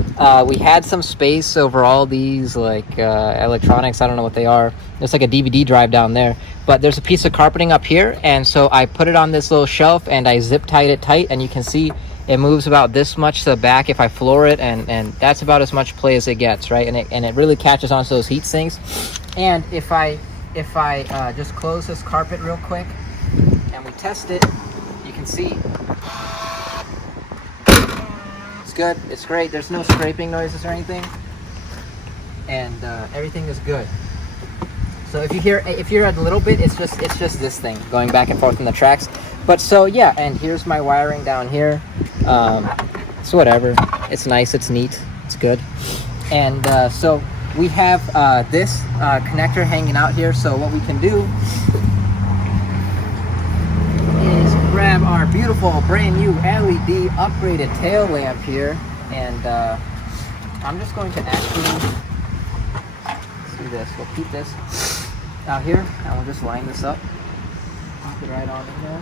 We had some space over all these like electronics. I don't know what they are. There's like a DVD drive down there, but there's a piece of carpeting up here, and so I put it on this little shelf and I zip tied it tight, and you can see it moves about this much to the back if I floor it, and that's about as much play as it gets, right? And it really catches onto those heat sinks. And if I just close this carpet real quick and we test it, you can see it's good. It's great. There's no scraping noises or anything, and everything is good. So if you hear a little bit, it's just this thing going back and forth in the tracks. But so yeah, and here's my wiring down here. It's whatever. It's nice. It's neat. It's good. And so we have this connector hanging out here. So what we can do is grab our beautiful brand new LED upgraded tail lamp here, and I'm just going to actually do this. We'll keep this out here, and we'll just line this up. Pop it right on in there.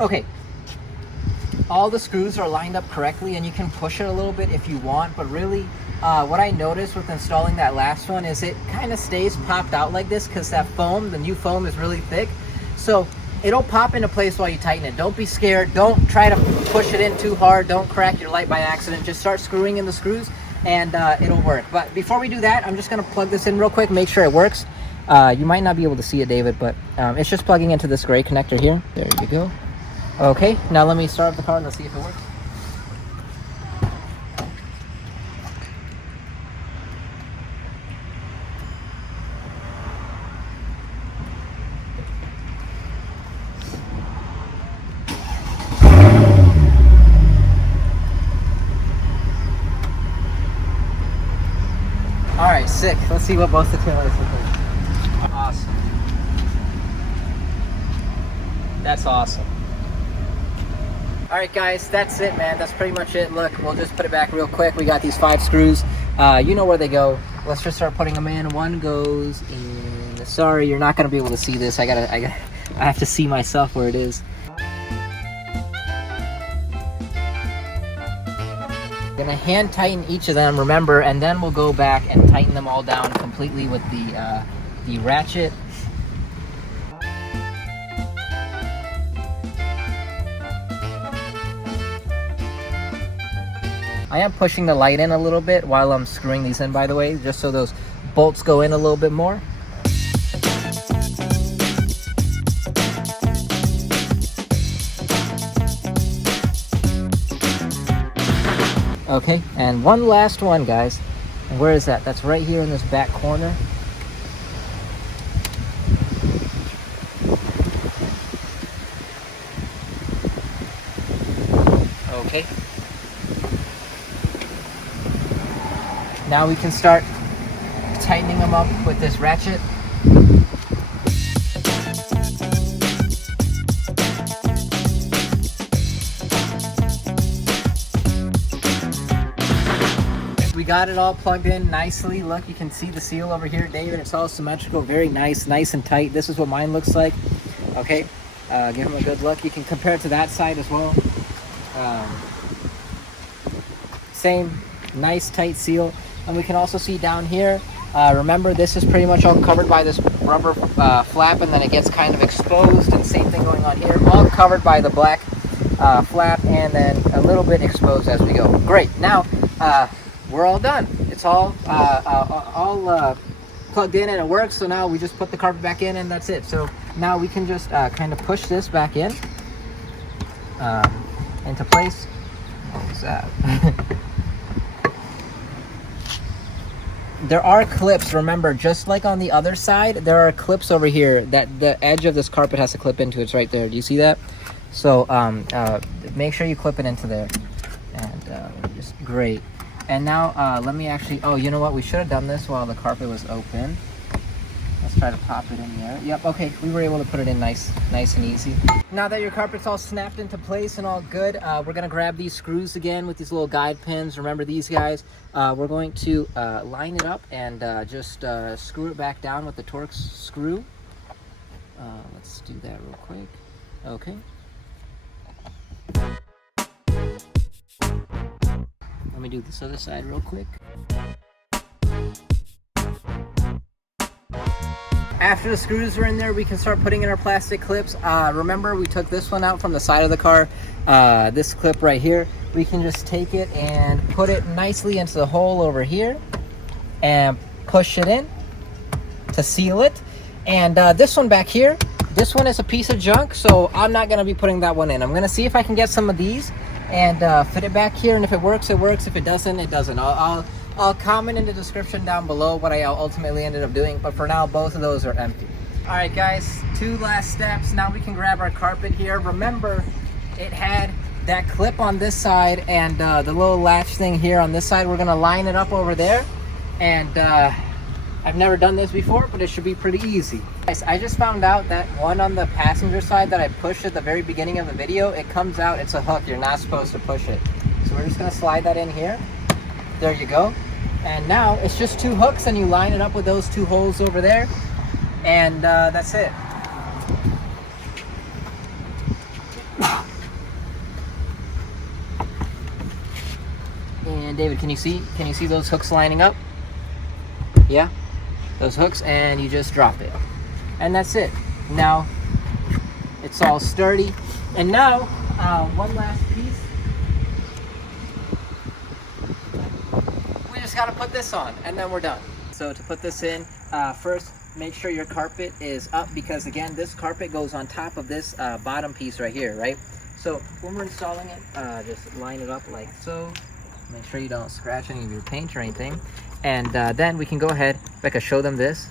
Okay, all the screws are lined up correctly, and you can push it a little bit if you want, but really what I noticed with installing that last one is it kind of stays popped out like this because that foam, the new foam, is really thick. So it'll pop into place while you tighten it. Don't be scared. Don't try to push it in too hard. Don't crack your light by accident. Just start screwing in the screws and it'll work. But before we do that, I'm just going to plug this in real quick, make sure it works. You might not be able to see it, David, but it's just plugging into this gray connector here. There you go. Okay, now let me start up the car and let's see if it works. All right, sick. Let's see what both the taillights look like. Awesome. That's awesome. All right, guys, that's it, man. That's pretty much it. Look, we'll just put it back real quick. We got these 5 screws. You know where they go. Let's just start putting them in. One goes in. Sorry, you're not gonna be able to see this. I have to see myself where it is. Gonna hand tighten each of them, remember, and then we'll go back and tighten them all down completely with the ratchet. I am pushing the light in a little bit while I'm screwing these in, by the way, just so those bolts go in a little bit more. Okay, and one last one, guys. And where is that? That's right here in this back corner. Okay. Now we can start tightening them up with this ratchet. We got it all plugged in nicely. Look, you can see the seal over here, David. It's all symmetrical, very nice and tight. This is what mine looks like. Okay, give them a good look. You can compare it to that side as well. Same nice tight seal. And we can also see down here, remember, this is pretty much all covered by this rubber flap, and then it gets kind of exposed, and same thing going on here, all covered by the black flap, and then a little bit exposed as we go. Great. Now we're all done. It's all plugged in and it works. So now we just put the carpet back in and that's it. So now we can just kind of push this back in into place. What was that? There are clips, remember, just like on the other side, there are clips over here that the edge of this carpet has to clip into. It's right there. Do you see that? So make sure you clip it into there. And just great. And now let me actually, oh, you know what? We should have done this while the carpet was open. Let's try to pop it in there. Yep, okay, we were able to put it in nice and easy. Now that your carpet's all snapped into place and all good, we're gonna grab these screws again with these little guide pins. Remember these guys? We're going to line it up and just screw it back down with the Torx screw. Let's do that real quick. Okay. Let me do this other side real quick. After the screws are in there, we can start putting in our plastic clips. Remember, we took this one out from the side of the car. This clip right here, we can just take it and put it nicely into the hole over here and push it in to seal it. And this one back here, this one is a piece of junk, so I'm not gonna be putting that one in. I'm gonna see if I can get some of these and fit it back here, and if it works, it works. If it doesn't, it doesn't. I'll comment in the description down below what I ultimately ended up doing, but for now, both of those are empty. All right, guys, 2 last steps. Now we can grab our carpet here. Remember, it had that clip on this side and the little latch thing here on this side. We're gonna line it up over there, and I've never done this before, but it should be pretty easy. Guys, I just found out that one on the passenger side that I pushed at the very beginning of the video, it comes out, it's a hook. You're not supposed to push it. So we're just gonna slide that in here. There you go. And now it's just 2 hooks, and you line it up with those 2 holes over there, and that's it. And David, can you see those hooks lining up? Yeah, those hooks, and you just drop it, and that's it. Now it's all sturdy. And now one last piece. Just got to put this on, and then we're done. So to put this in, first make sure your carpet is up, because again, this carpet goes on top of this bottom piece right here, right? So when we're installing it, just line it up like so. Make sure you don't scratch any of your paint or anything, and then we can go ahead. Becca, show them this.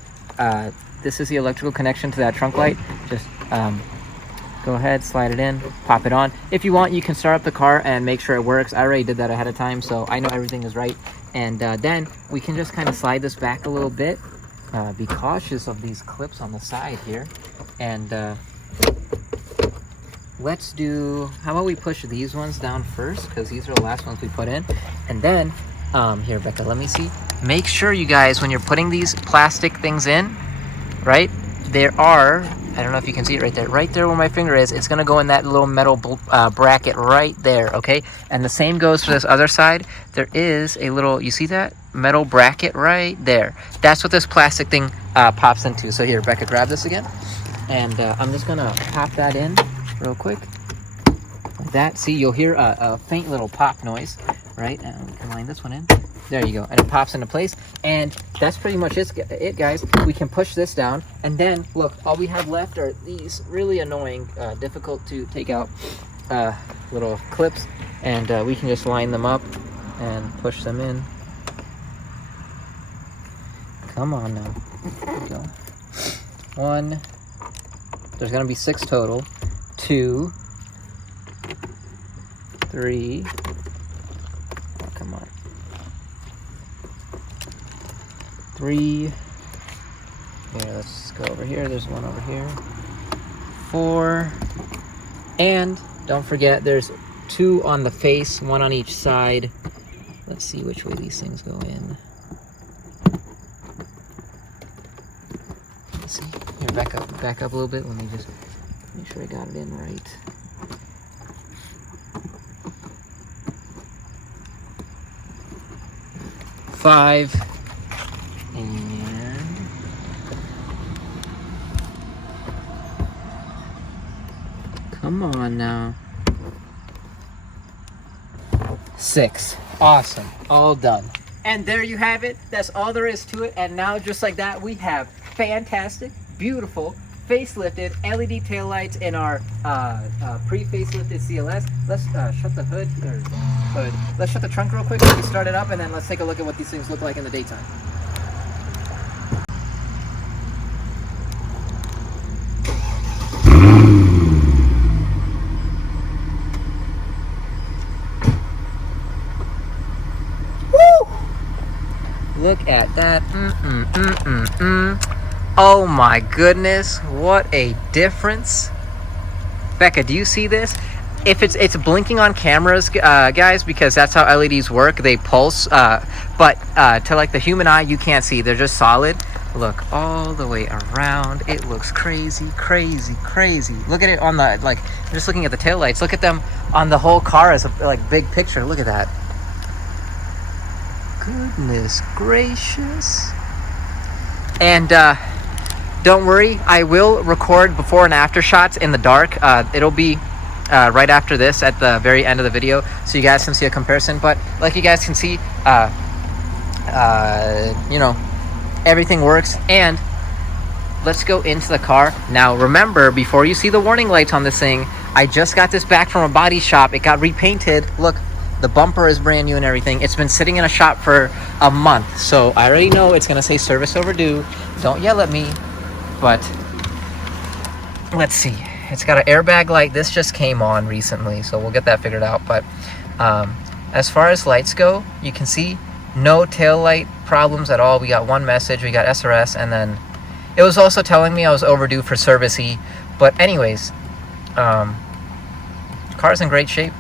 This is the electrical connection to that trunk light. Just go ahead, slide it in, pop it on. If you want, you can start up the car and make sure it works. I already did that ahead of time, so I know everything is right. And then we can just kind of slide this back a little bit. Be cautious of these clips on the side here. And let's do, how about we push these ones down first, because these are the last ones we put in. And then, here, Becca, let me see. Make sure, you guys, when you're putting these plastic things in, right, there are, I don't know if you can see it right there where my finger is, it's gonna go in that little metal bracket right there, okay? And the same goes for this other side. There is a little, you see that? Metal bracket right there. That's what this plastic thing pops into. So here, Becca, grab this again. And I'm just gonna pop that in real quick. Like that, see, you'll hear a faint little pop noise, right? And we can line this one in. There you go, and it pops into place, and that's pretty much it, guys. We can push this down, and then look, all we have left are these really annoying, difficult to take out little clips, and we can just line them up and push them in. Come on now. There we go. 1, there's gonna be 6 total. 2, 3, oh, come on. 3, here, let's go over here, there's 1 over here, 4, and don't forget there's 2 on the face, 1 on each side. Let's see which way these things go in. Let's see, here, back up a little bit, let me just make sure I got it in right. Five. And come on now. 6. Awesome. All done. And there you have it. That's all there is to it. And now, just like that, we have fantastic, beautiful, facelifted LED taillights in our pre-facelifted CLS. Let's shut the hood. Let's shut the trunk real quick. Let me start it up, and then let's take a look at what these things look like in the daytime. Look at that. Oh my goodness, what a difference. Becca, do you see this? If it's blinking on cameras, guys, because that's how LEDs work. They pulse, but to like the human eye, you can't see. They're just solid. Look all the way around. It looks crazy, crazy, crazy. Look at it on the, like, just looking at the taillights. Look at them on the whole car as a like big picture. Look at that. Goodness gracious. And don't worry, I will record before and after shots in the dark. It'll be right after this at the very end of the video, so you guys can see a comparison. But like you guys can see, you know, everything works. And let's go into the car. Now remember, before you see the warning lights on this thing, I just got this back from a body shop. It got repainted. Look, the bumper is brand new and everything. It's been sitting in a shop for a month, so I already know it's gonna say service overdue. Don't yell at me. But let's see, it's got an airbag light. This just came on recently, so we'll get that figured out. But as far as lights go, you can see no tail light problems at all. We got one message, we got SRS, and then it was also telling me I was overdue for service-y. But anyways, car's in great shape,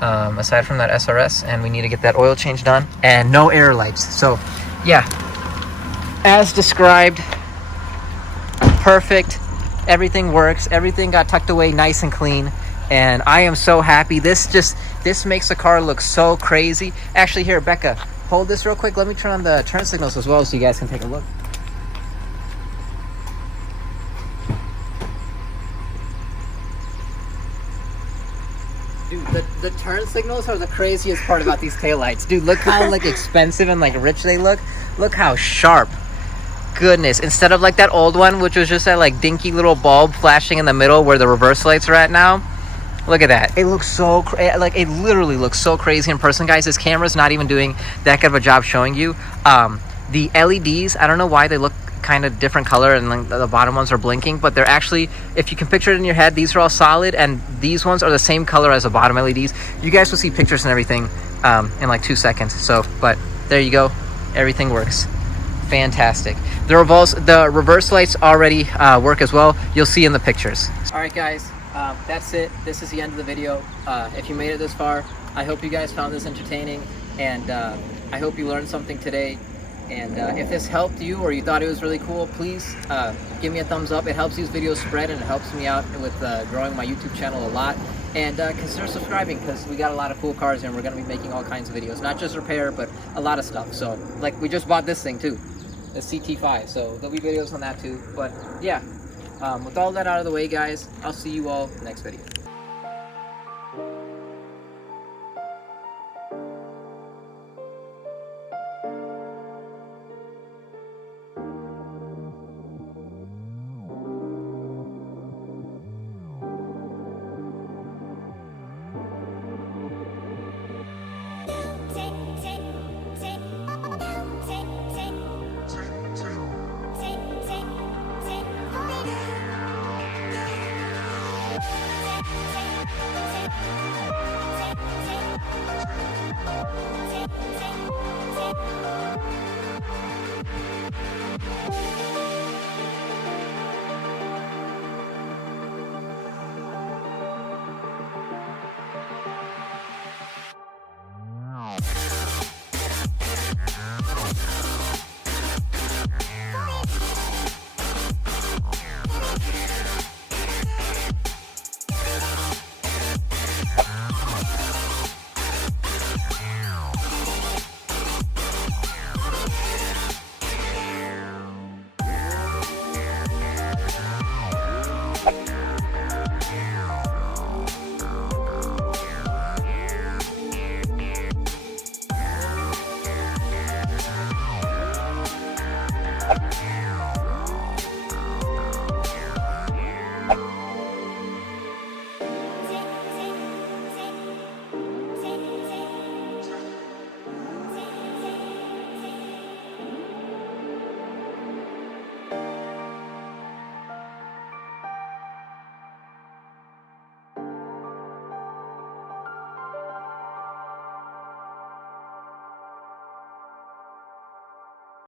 aside from that SRS, and we need to get that oil change done, and no air lights. So yeah, as described, perfect. Everything works. Everything got tucked away nice and clean, and I am so happy. This makes the car look so crazy. Actually, here, Becca, hold this real quick. Let me turn on the turn signals as well so you guys can take a look. Dude, the turn signals are the craziest part about these taillights. Dude, look how like expensive and like rich they look. Look how sharp. Goodness, instead of like that old one, which was just that like dinky little bulb flashing in the middle where the reverse lights are at now. Look at that. It looks so like, it literally looks so crazy in person, guys. This camera's not even doing that good of a job showing you. The LEDs, I don't know why they look kind of different color, and like the bottom ones are blinking, but they're actually, if you can picture it in your head, these are all solid, and these ones are the same color as the bottom LEDs. You guys will see pictures and everything in like 2 seconds. So, but there you go. Everything works. Fantastic. The reverse lights already work as well. You'll see in the pictures. All right, guys, that's it. This is the end of the video. If you made it this far, I hope you guys found this entertaining, and I hope you learned something today. And if this helped you, or you thought it was really cool, please give me a thumbs up. It helps these videos spread, and it helps me out with growing my YouTube channel a lot. And consider subscribing, because we got a lot of cool cars, and we're going to be making all kinds of videos. Not just repair, but a lot of stuff. So, like, we just bought this thing too, the CT5. So there'll be videos on that too. But yeah, with all that out of the way, guys, I'll see you all next video.